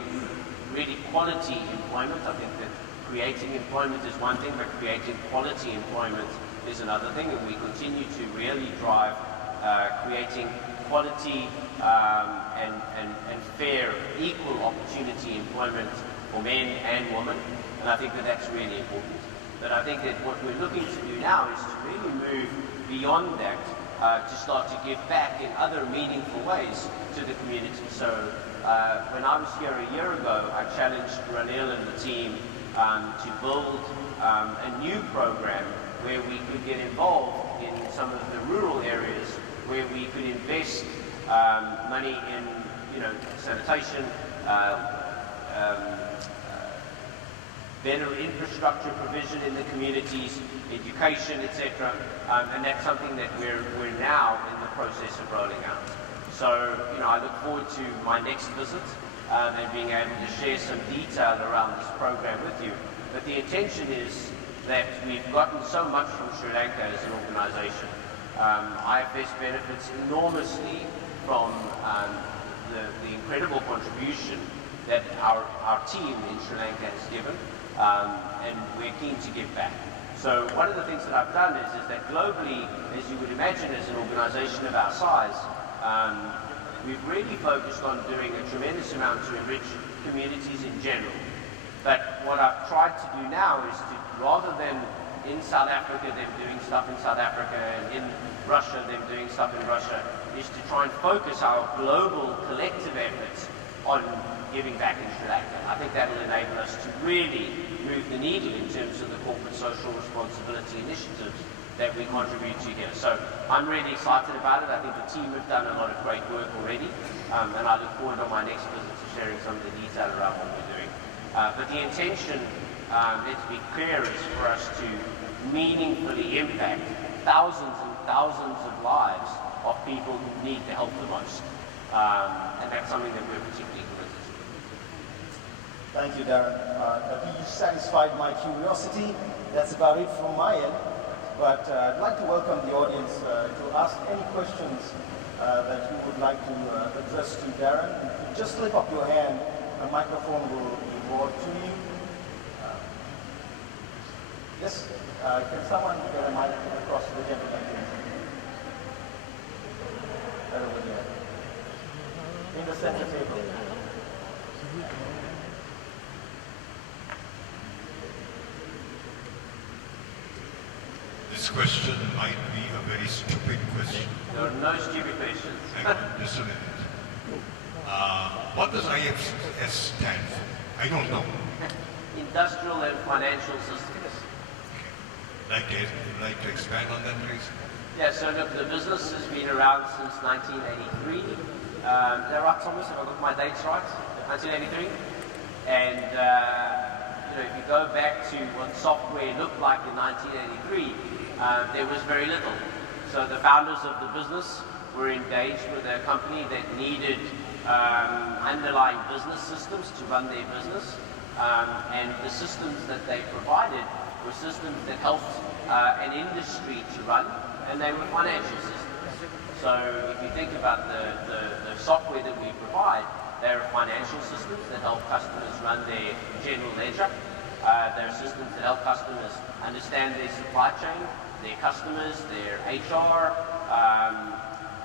really quality employment. I think that creating employment is one thing, but creating quality employment is another thing, and we continue to really drive creating quality and fair, equal opportunity employment for men and women, and I think that that's really important. But I think that what we're looking to do now is to really move beyond that to start to give back in other meaningful ways to the community. So when I was here a year ago, I challenged Ranil and the team to build a new program where we could get involved in some of the rural areas, where we could invest money in, sanitation, better infrastructure provision in the communities, education, etc. And that's something that we're now in the process of rolling out. So, I look forward to my next visit and being able to share some detail around this program with you. But the intention is that we've gotten so much from Sri Lanka as an organization. IFS benefits enormously from the incredible contribution that our team in Sri Lanka has given, and we're keen to give back. So one of the things that I've done is that globally, as you would imagine as an organization of our size, we've really focused on doing a tremendous amount to enrich communities in general. But what I've tried to do now is to, rather than in South Africa, them doing stuff in South Africa, and in Russia, them doing stuff in Russia, is to try and focus our global collective efforts on giving back in Sri Lanka. I think that will enable us to really move the needle in terms of the corporate social responsibility initiatives that we contribute to here. So I'm really excited about it. I think the team have done a lot of great work already, and I look forward on my next visit to sharing some of the detail around what we're doing. But the intention, let's be clear, is for us to meaningfully impact thousands and thousands of lives of people who need the help the most. And that's something that we're particularly committed to. Thank you, Darren. You satisfied my curiosity. That's about it from my end. But I'd like to welcome the audience to ask any questions that you would like to address to Darren. Just slip up your hand. A microphone will be brought to you. Yes? Can someone get a mic across to the gentleman, please? Right over here. In the center table. This question might be a very stupid question. There are no stupid questions. Hang on, just a minute. What does IFS stand for? I don't know. Industrial and financial systems. Like to expand on that, please? Yeah, so look, the business has been around since 1983. They're right, Thomas, if I got my dates right, 1983. And if you go back to what software looked like in 1983, there was very little. So the founders of the business were engaged with a company that needed underlying business systems to run their business. And the systems that they provided were systems that helped an industry to run, and they were financial systems. So if you think about the software that we provide, there are financial systems that help customers run their general ledger. There are systems that help customers understand their supply chain, their customers, their HR,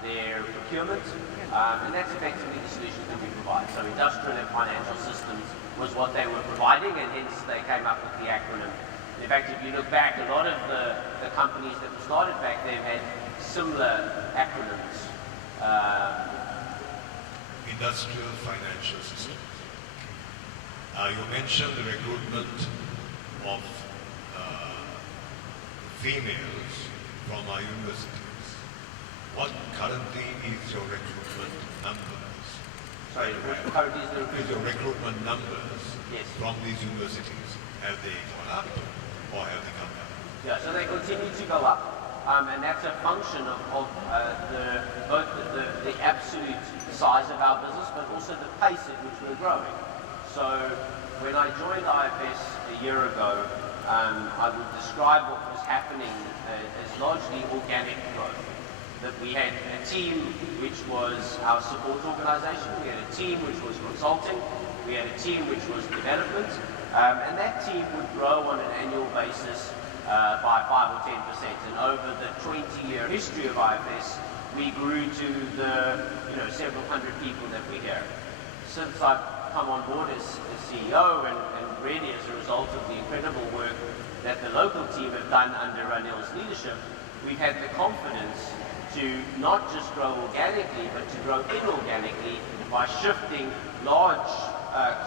their procurement, and that's effectively the solutions that we provide. So industrial and financial systems was what they were providing, and hence they came up with the acronym. In fact, if you look back, a lot of the companies that were started back then had similar acronyms. Industrial financial systems. You mentioned the recruitment of females from our universities. What currently is your recruitment numbers? Sorry, what currently Is your recruitment numbers Yes. from these universities, have they gone up or have they come down? Yeah, so they continue to go up, and that's a function of both the absolute size of our business, but also the pace at which we're growing. So when I joined IFS a year ago, I would describe what was happening as largely organic growth. That we had a team which was our support organization, we had a team which was consulting, we had a team which was development, and that team would grow on an annual basis by 5 or 10%. And over the 20-year history of IFS, we grew to the several hundred people that we have. Since I've come on board as CEO and really as a result of the incredible work that the local team have done under Ranil's leadership, we've had the confidence to not just grow organically, but to grow inorganically by shifting large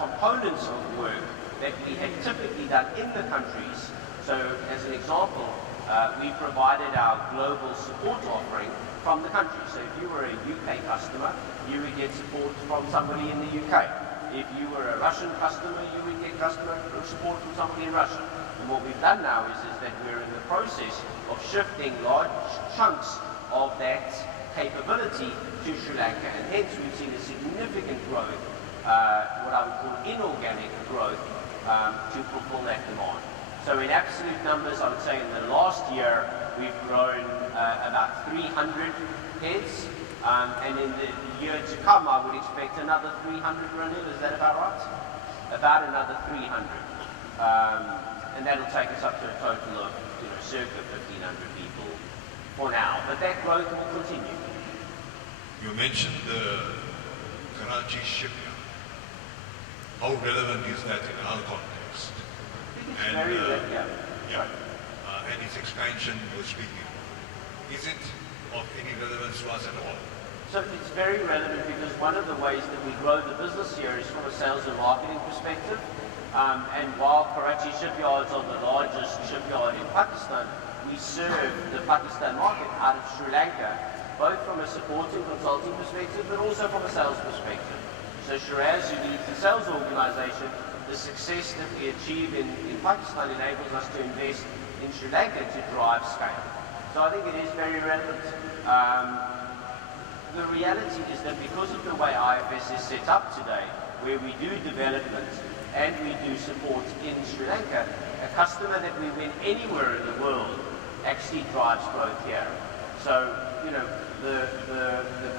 components of work that we had typically done in the countries. So as an example, we provided our global support offering from the country. So if you were a UK customer, you would get support from somebody in the UK. If you were a Russian customer, you would get customer support from somebody in Russia. And what we've done now is that we're in the process of shifting large chunks of that capability to Sri Lanka, and hence we've seen a significant growth, what I would call inorganic growth, to fulfill that demand. So in absolute numbers, I would say in the last year, we've grown about 300 heads, and in the year to come, I would expect another 300, Ranil, is that about right? About another 300. And that'll take us up to a total of circa 1,500 people for now, but that growth will continue. You mentioned the Karachi shipyard. How relevant is that in our context? And, very relevant, and its expansion you were speaking. Is it of any relevance to us at all? So it's very relevant because one of the ways that we grow the business here is from a sales and marketing perspective. And while Karachi shipyards are the largest shipyard in Pakistan, we serve the Pakistan market out of Sri Lanka, both from a supporting consulting perspective, but also from a sales perspective. So Shiraz, who leads the sales organization, the success that we achieve in Pakistan enables us to invest in Sri Lanka to drive scale. So I think it is very relevant. The reality is that because of the way IFS is set up today, where we do development and we do support in Sri Lanka, a customer that we win anywhere in the world actually drives growth here. So, the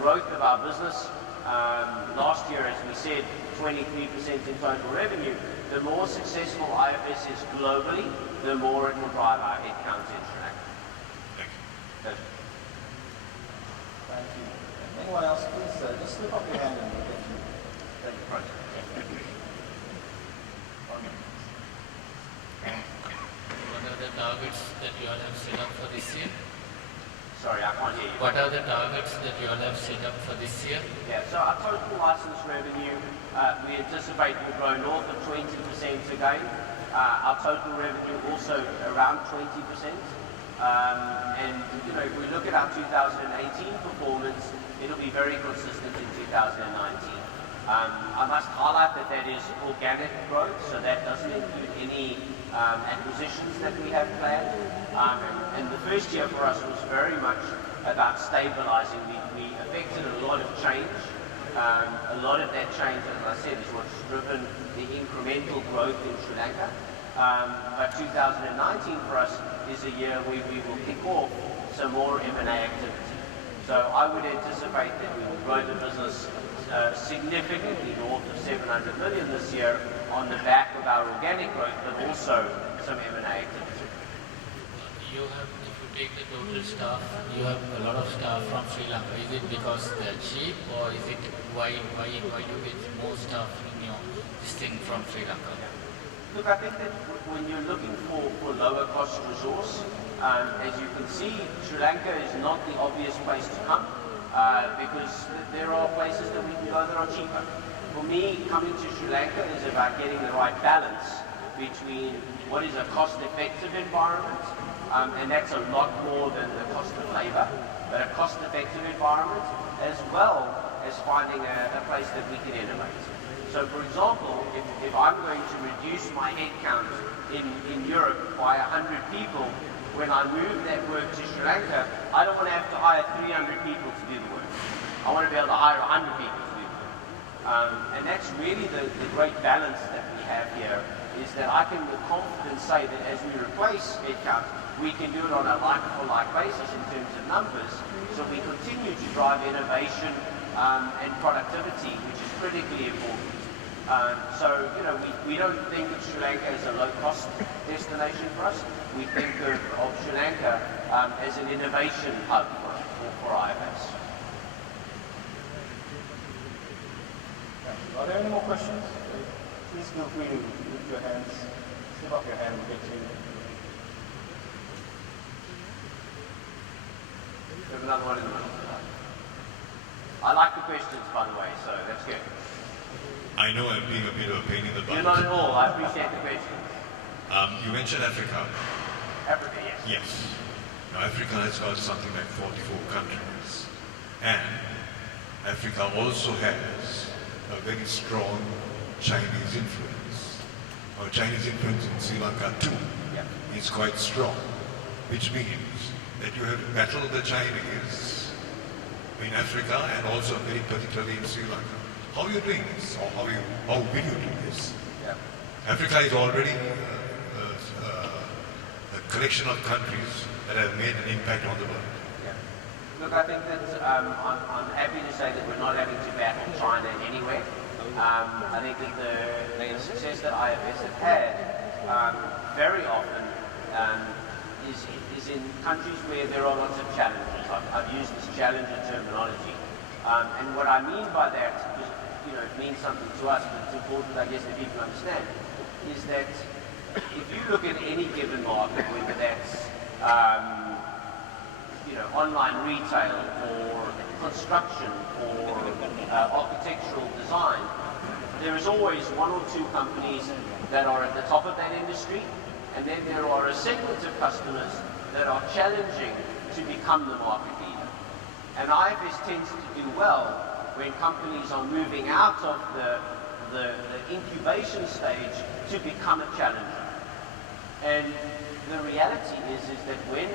growth of our business, last year, as we said, 23% in total revenue. The more successful IFS is globally, the more it will drive our headcount in Sri Lanka. Thank you. Pleasure. Thank you. Anyone else, please just slip up your hand and we'll get you. Thank you, Project. What are the targets that you all have set up for this year? Sorry, I can't hear you. What are the targets that you all have set up for this year? Yeah, so our total license revenue, we anticipate will grow north of 20% again. Our total revenue also around 20%. And if we look at our 2018 performance, it'll be very consistent in 2019. I must highlight that that is organic growth, so that doesn't include any acquisitions that we have planned. And the first year for us was very much about stabilizing. We effected a lot of change. A lot of that change, as I said, is what's driven the incremental growth in Sri Lanka. But 2019 for us is a year where we will kick off some more M&A activity. So I would anticipate that we will grow the business significantly north of 700 million this year on the back of our organic growth, but also some M&A activity. You have, if you take the total staff, you have a lot of staff from Sri Lanka. Is it because they're cheap, or is it why you get more staff in your this thing from Sri Lanka? Look, I think that when you're looking for lower cost resource, as you can see, Sri Lanka is not the obvious place to come because there are places that we can go that are cheaper. For me, coming to Sri Lanka is about getting the right balance between what is a cost-effective environment, and that's a lot more than the cost of labor, but a cost-effective environment, as well as finding a place that we can innovate. So for example, if I'm going to reduce my headcount in Europe by 100 people, when I move that work to Sri Lanka, I don't want to have to hire 300 people to do the work. I want to be able to hire 100 people to do the work. And that's really the great balance that we have here, is that I can with confidence say that as we replace headcount, we can do it on a like-for-like basis in terms of numbers, so we continue to drive innovation and productivity, which is critically important. So, you know, we don't think of Sri Lanka as a low-cost destination for us. We think of Sri Lanka as an innovation hub for IFS. Are there any more questions? Please feel free to lift your hands. Slip up your hand, we'll get to you. There's another one in the middle. I like the questions, by the way, so that's good. I know I'm being a bit of a pain in the butt. You're not at all. I appreciate the questions. You mentioned Africa. Africa, yes. Yes. Now, Africa has got something like 44 countries. And Africa also has a very strong Chinese influence. Or Chinese influence in Sri Lanka too is quite strong, which means that you have to battle the Chinese in Africa and also very particularly in Sri Lanka. How are you doing this? Or how will you do this? Yeah. Africa is already a collection of countries that have made an impact on the world. Yeah. Look, I think that I'm happy to say that we're not having to battle China anyway. I think that the success that IFS have had very often is in countries where there are lots of challenges. I've used this challenger terminology. And what I mean by that, because it means something to us, but it's important, I guess, that people understand, is that if you look at any given market, whether that's online retail or construction or architectural design, there is always one or two companies that are at the top of that industry, and then there are a segment of customers that are challenging to become the market leader. And IFS tends to do well when companies are moving out of the incubation stage to become a challenger. And the reality is that when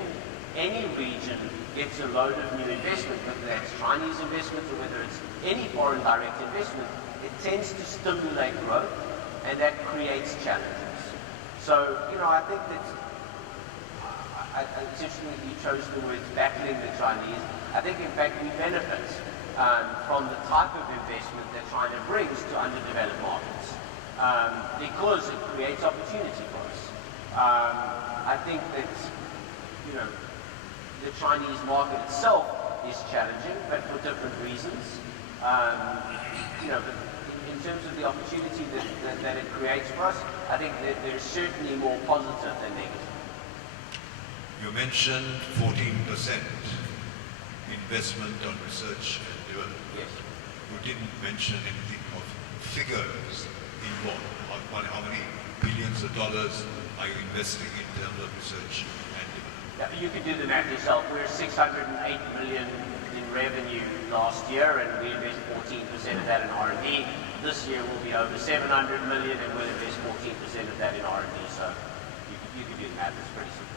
any region gets a load of new investment, whether that's Chinese investment or whether it's any foreign direct investment, it tends to stimulate growth, and that creates challenges. So, I think that it's interesting that you chose the words battling the Chinese. I think, in fact, we benefit from the type of investment that China brings to underdeveloped markets because it creates opportunity for us. I think that, the Chinese market itself is challenging, but for different reasons. But in terms of the opportunity that it creates for us, I think that there's certainly more positive than negative. You mentioned 14% investment on research and development. Yes. You didn't mention anything of figures involved. How many billions of dollars are you investing in terms of research and development? Yeah, you can do the math yourself. We're 608 million in revenue last year, and we invest 14% of that in R&D. This year will be over 700 million, and we'll invest 14% of that in R&D. So you can do the math. It's pretty simple.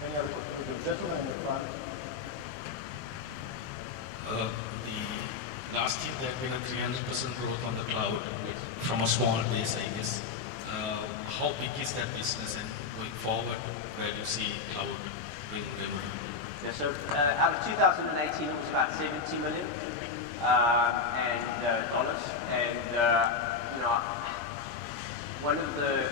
Any other questions? The gentleman in the front. The last year there had been a 300% growth on the cloud from a small base, I guess. How big is that business, and going forward, where do you see cloud being revenue? Yeah, so out of 2018, it was about 70 million dollars, and one of the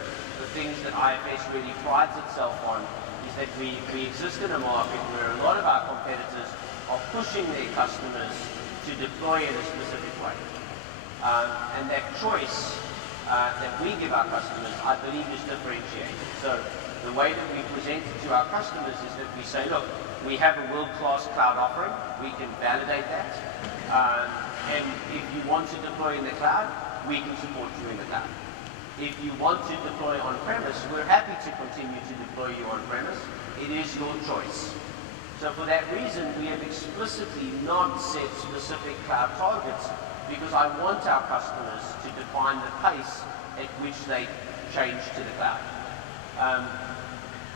things that IFS really prides itself on is that we exist in a market where a lot of our competitors are pushing their customers to deploy in a specific way. And that choice that we give our customers, I believe, is differentiated. So the way that we present it to our customers is that we say, look, we have a world-class cloud offering. We can validate that. And if you want to deploy in the cloud, we can support you in the cloud. If you want to deploy on-premise, we're happy to continue to deploy you on-premise. It is your choice. So for that reason, we have explicitly not set specific cloud targets because I want our customers to define the pace at which they change to the cloud.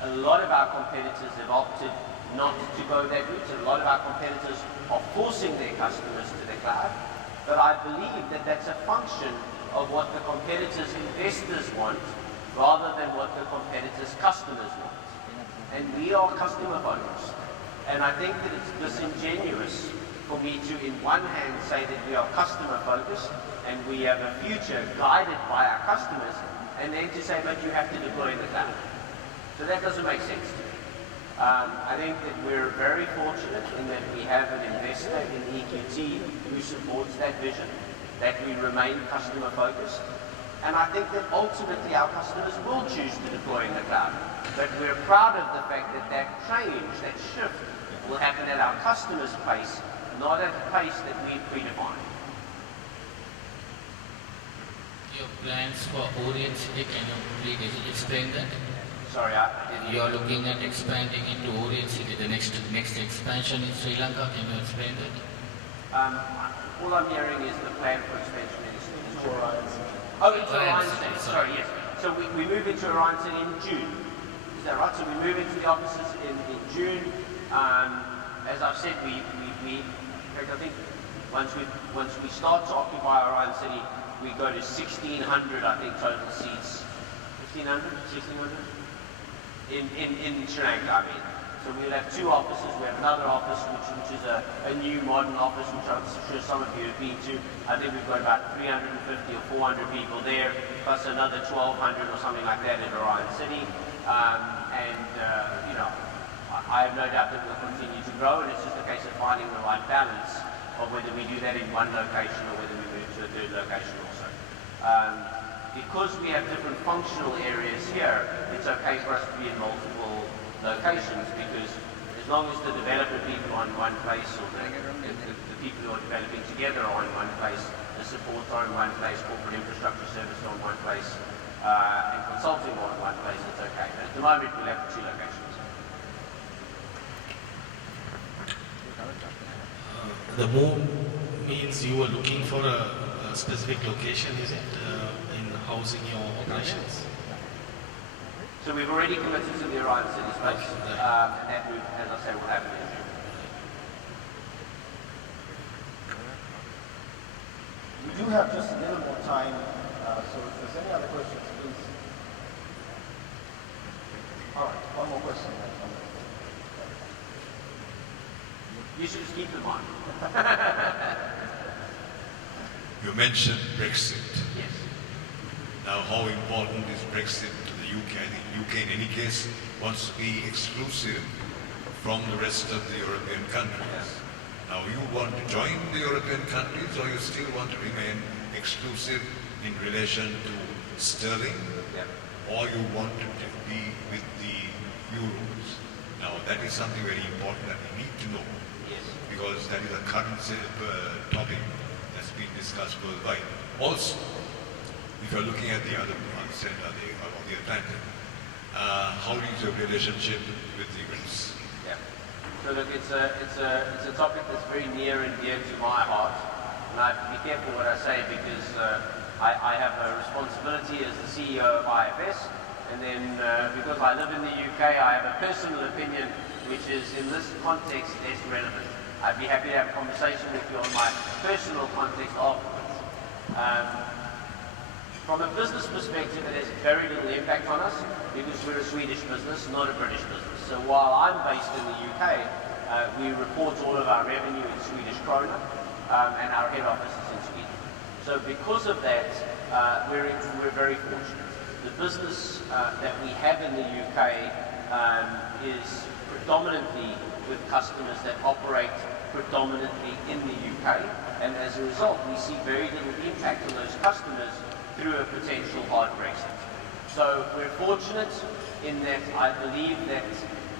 A lot of our competitors have opted not to go that route. A lot of our competitors are forcing their customers to the cloud. But I believe that that's a function of what the competitors' investors want rather than what the competitors' customers want. And we are customer focused. And I think that it's disingenuous for me to, in one hand, say that we are customer focused and we have a future guided by our customers, and then to say, but you have to deploy in the cloud. So that doesn't make sense to me. I think that we're very fortunate in that we have an investor in EQT who supports that vision, that we remain customer focused. And I think that ultimately our customers will choose to deploy in the cloud. But we're proud of the fact that that change, that shift, will happen at our customers' pace, not at the pace that we predefine. Your plans for Orient City, can you please explain that? Sorry, I didn't. You are looking at expanding into Orient City, the next expansion in Sri Lanka. Can you explain that? All I'm hearing is the plan for expansion is Orion City. Oh, it's Orion City. Sorry, yes. So we move into Orion City in June. Is that right? So we move into the offices in June. As I've said, in fact, I think once we start to occupy Orion City, we go to 1,600, I think, total seats. 1,500? 1,600? In Sri Lanka, I mean. So we'll have two offices. We have another office, which is a new modern office, which I'm sure some of you have been to. I think we've got about 350 or 400 people there, plus another 1,200 or something like that in Orion City. You know, I have no doubt that we'll continue to grow, and it's just a case of finding the right balance of whether we do that in one location or whether we move to a third location also. Because we have different functional areas here, it's okay for us to be in multiple locations, because as long as the developer people are in one place, or the people who are developing together are in one place, the support are in one place, corporate infrastructure services are in one place, and consulting are in one place, it's okay. But at the moment, we'll have two locations. The move means you were looking for a specific location, is it, in housing your operations? So we've already committed to the Orion City space, and that move, as I say, will happen in June. We do have just a little more time, so if there's any other questions, please. All right, one more question. You should just keep them on. You mentioned Brexit. Yes. Now, how important is Brexit to the UK? I think UK, in any case, wants to be exclusive from the rest of the European countries. Now, you want to join the European countries, or you still want to remain exclusive in relation to sterling, or you want to be with the euros? Now, that is something very important that we need to know, because that is a current topic that's been discussed worldwide. Also, if you're looking at the other side of the Atlantic, how is your relationship with the Greeks? Yeah. So look, it's a topic that's very near and dear to my heart, and I have to be careful what I say, because I have a responsibility as the CEO of IFS, and then because I live in the UK, I have a personal opinion which is in this context less relevant. I'd be happy to have a conversation with you on my personal context afterwards. From a business perspective, it has very little impact on us because we're a Swedish business, not a British business. So while I'm based in the UK, we report all of our revenue in Swedish krona, and our head office is in Sweden. So because of that, we're very fortunate. The business that we have in the UK is predominantly with customers that operate predominantly in the UK, and as a result we see very little impact on those customers through a potential hard Brexit. So we're fortunate in that I believe that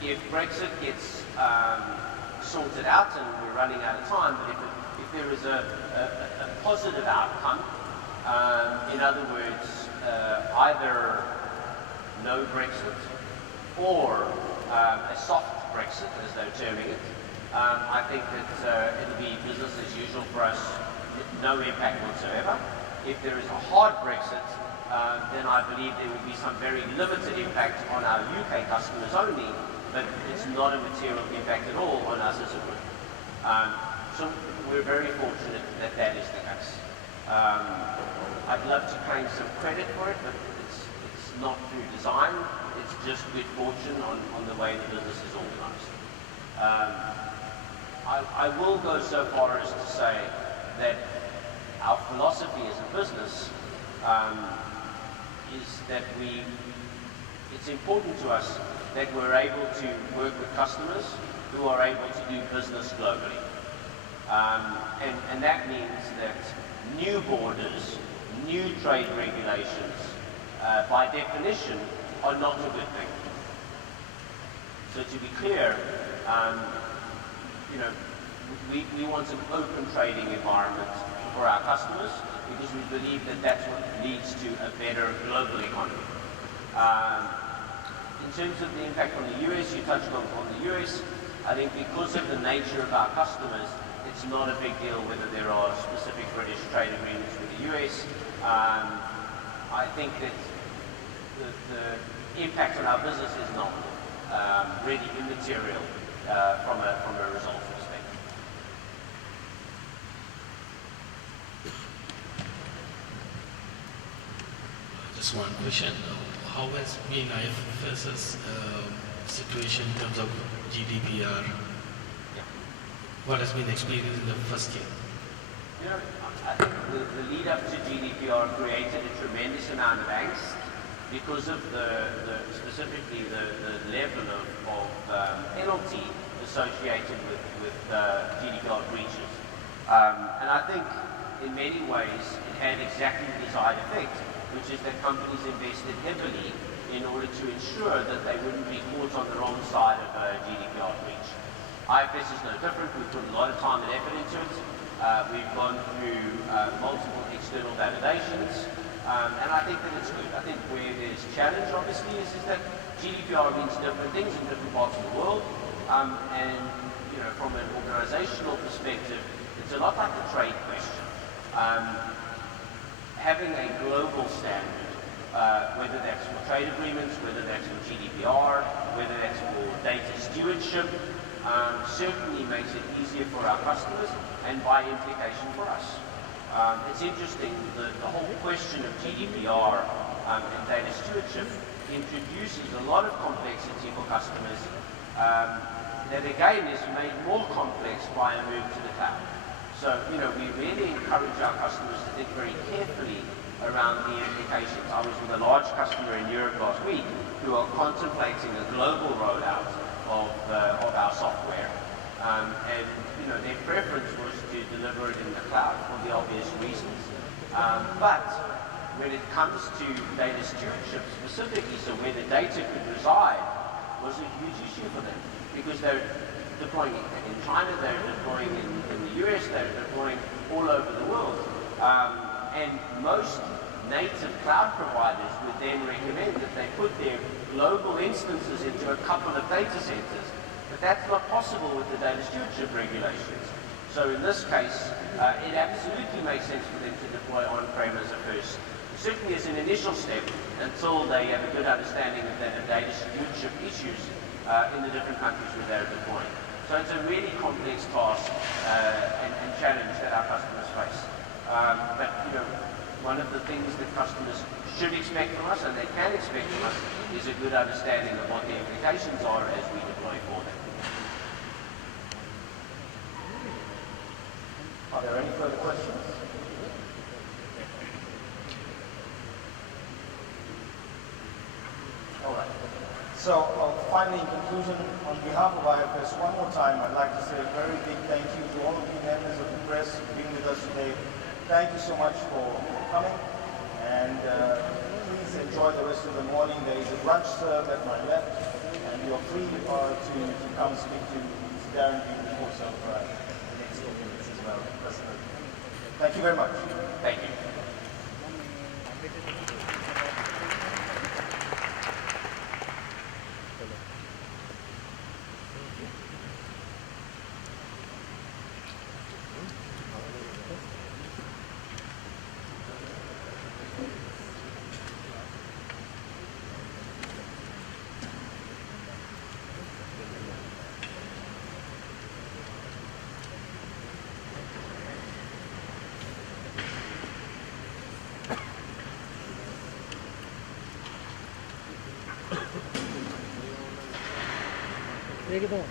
if Brexit gets sorted out, and we're running out of time, but if there is a positive outcome, in other words, either no Brexit or a soft Brexit, as they're terming it, I think that it'll be business as usual for us, no impact whatsoever. If there is a hard Brexit, then I believe there would be some very limited impact on our UK customers only, but it's not a material impact at all on us as a group. So we're very fortunate that that is the case. I'd love to claim some credit for it, but it's not through design. It's just good fortune on the way the business is organised. I will go so far as to say that our philosophy as a business is that it's important to us that we're able to work with customers who are able to do business globally. And that means that new borders, new trade regulations, by definition, are not a good thing. So to be clear, we want an open trading environment for our customers because we believe that that's what leads to a better global economy. In terms of the impact on the US, you touched on the US. I think because of the nature of our customers, it's not a big deal whether there are specific British trade agreements with the US. I think that the impact on our business is not really immaterial from a results perspective. Just one question. How has been IFS's situation in terms of GDPR? What has been experienced in the first year? I think the lead up to GDPR created a tremendous amount of angst because of specifically the level of penalty associated with GDPR breaches. And I think in many ways it had exactly the desired effect, which is that companies invested heavily in order to ensure that they wouldn't be caught on the wrong side of a GDPR breach. IFS is no different. We've put a lot of time and effort into it. We've gone through multiple external validations, and I think that it's good. I think where there's challenge, obviously, is that GDPR means different things in different parts of the world, and from an organizational perspective, it's a lot like the trade question. Having a global standard, whether that's for trade agreements, whether that's for GDPR, whether that's for data stewardship, certainly makes it easier for our customers and by implication for us. It's interesting, the whole question of GDPR and data stewardship introduces a lot of complexity for customers that again is made more complex by a move to the cloud. So, we really encourage our customers to think very carefully around the implications. I was with a large customer in Europe last week who are contemplating a global rollout of our software. And, their preference was to deliver it in the cloud for the obvious reasons. But when it comes to data stewardship specifically, so where the data could reside, was a huge issue for them because they're deploying in China, they're deploying in the US, they're deploying all over the world. And most native cloud providers would then recommend that they put their global instances into a couple of data centers. But that's not possible with the data stewardship regulations. So in this case, it absolutely makes sense for them to deploy on-prem as a first, certainly as an initial step, until they have a good understanding of the data stewardship issues in the different countries where they're deploying. So it's a really complex task and challenge that our customers face. But one of the things that customers should expect from us, and they can expect from us, is a good understanding of what the implications are as we deploy for them. Are there any further questions? All right. So finally, in conclusion, on behalf of IFS, one more time, I'd like to say a very big thank you to all of you members of the press for being with us today. Thank you so much for coming. And please enjoy the rest of the morning. There is a brunch served at my left, and you're free to come speak to Darren during the course of the next 2 minutes as well. Thank you very much. Thank you. एकदम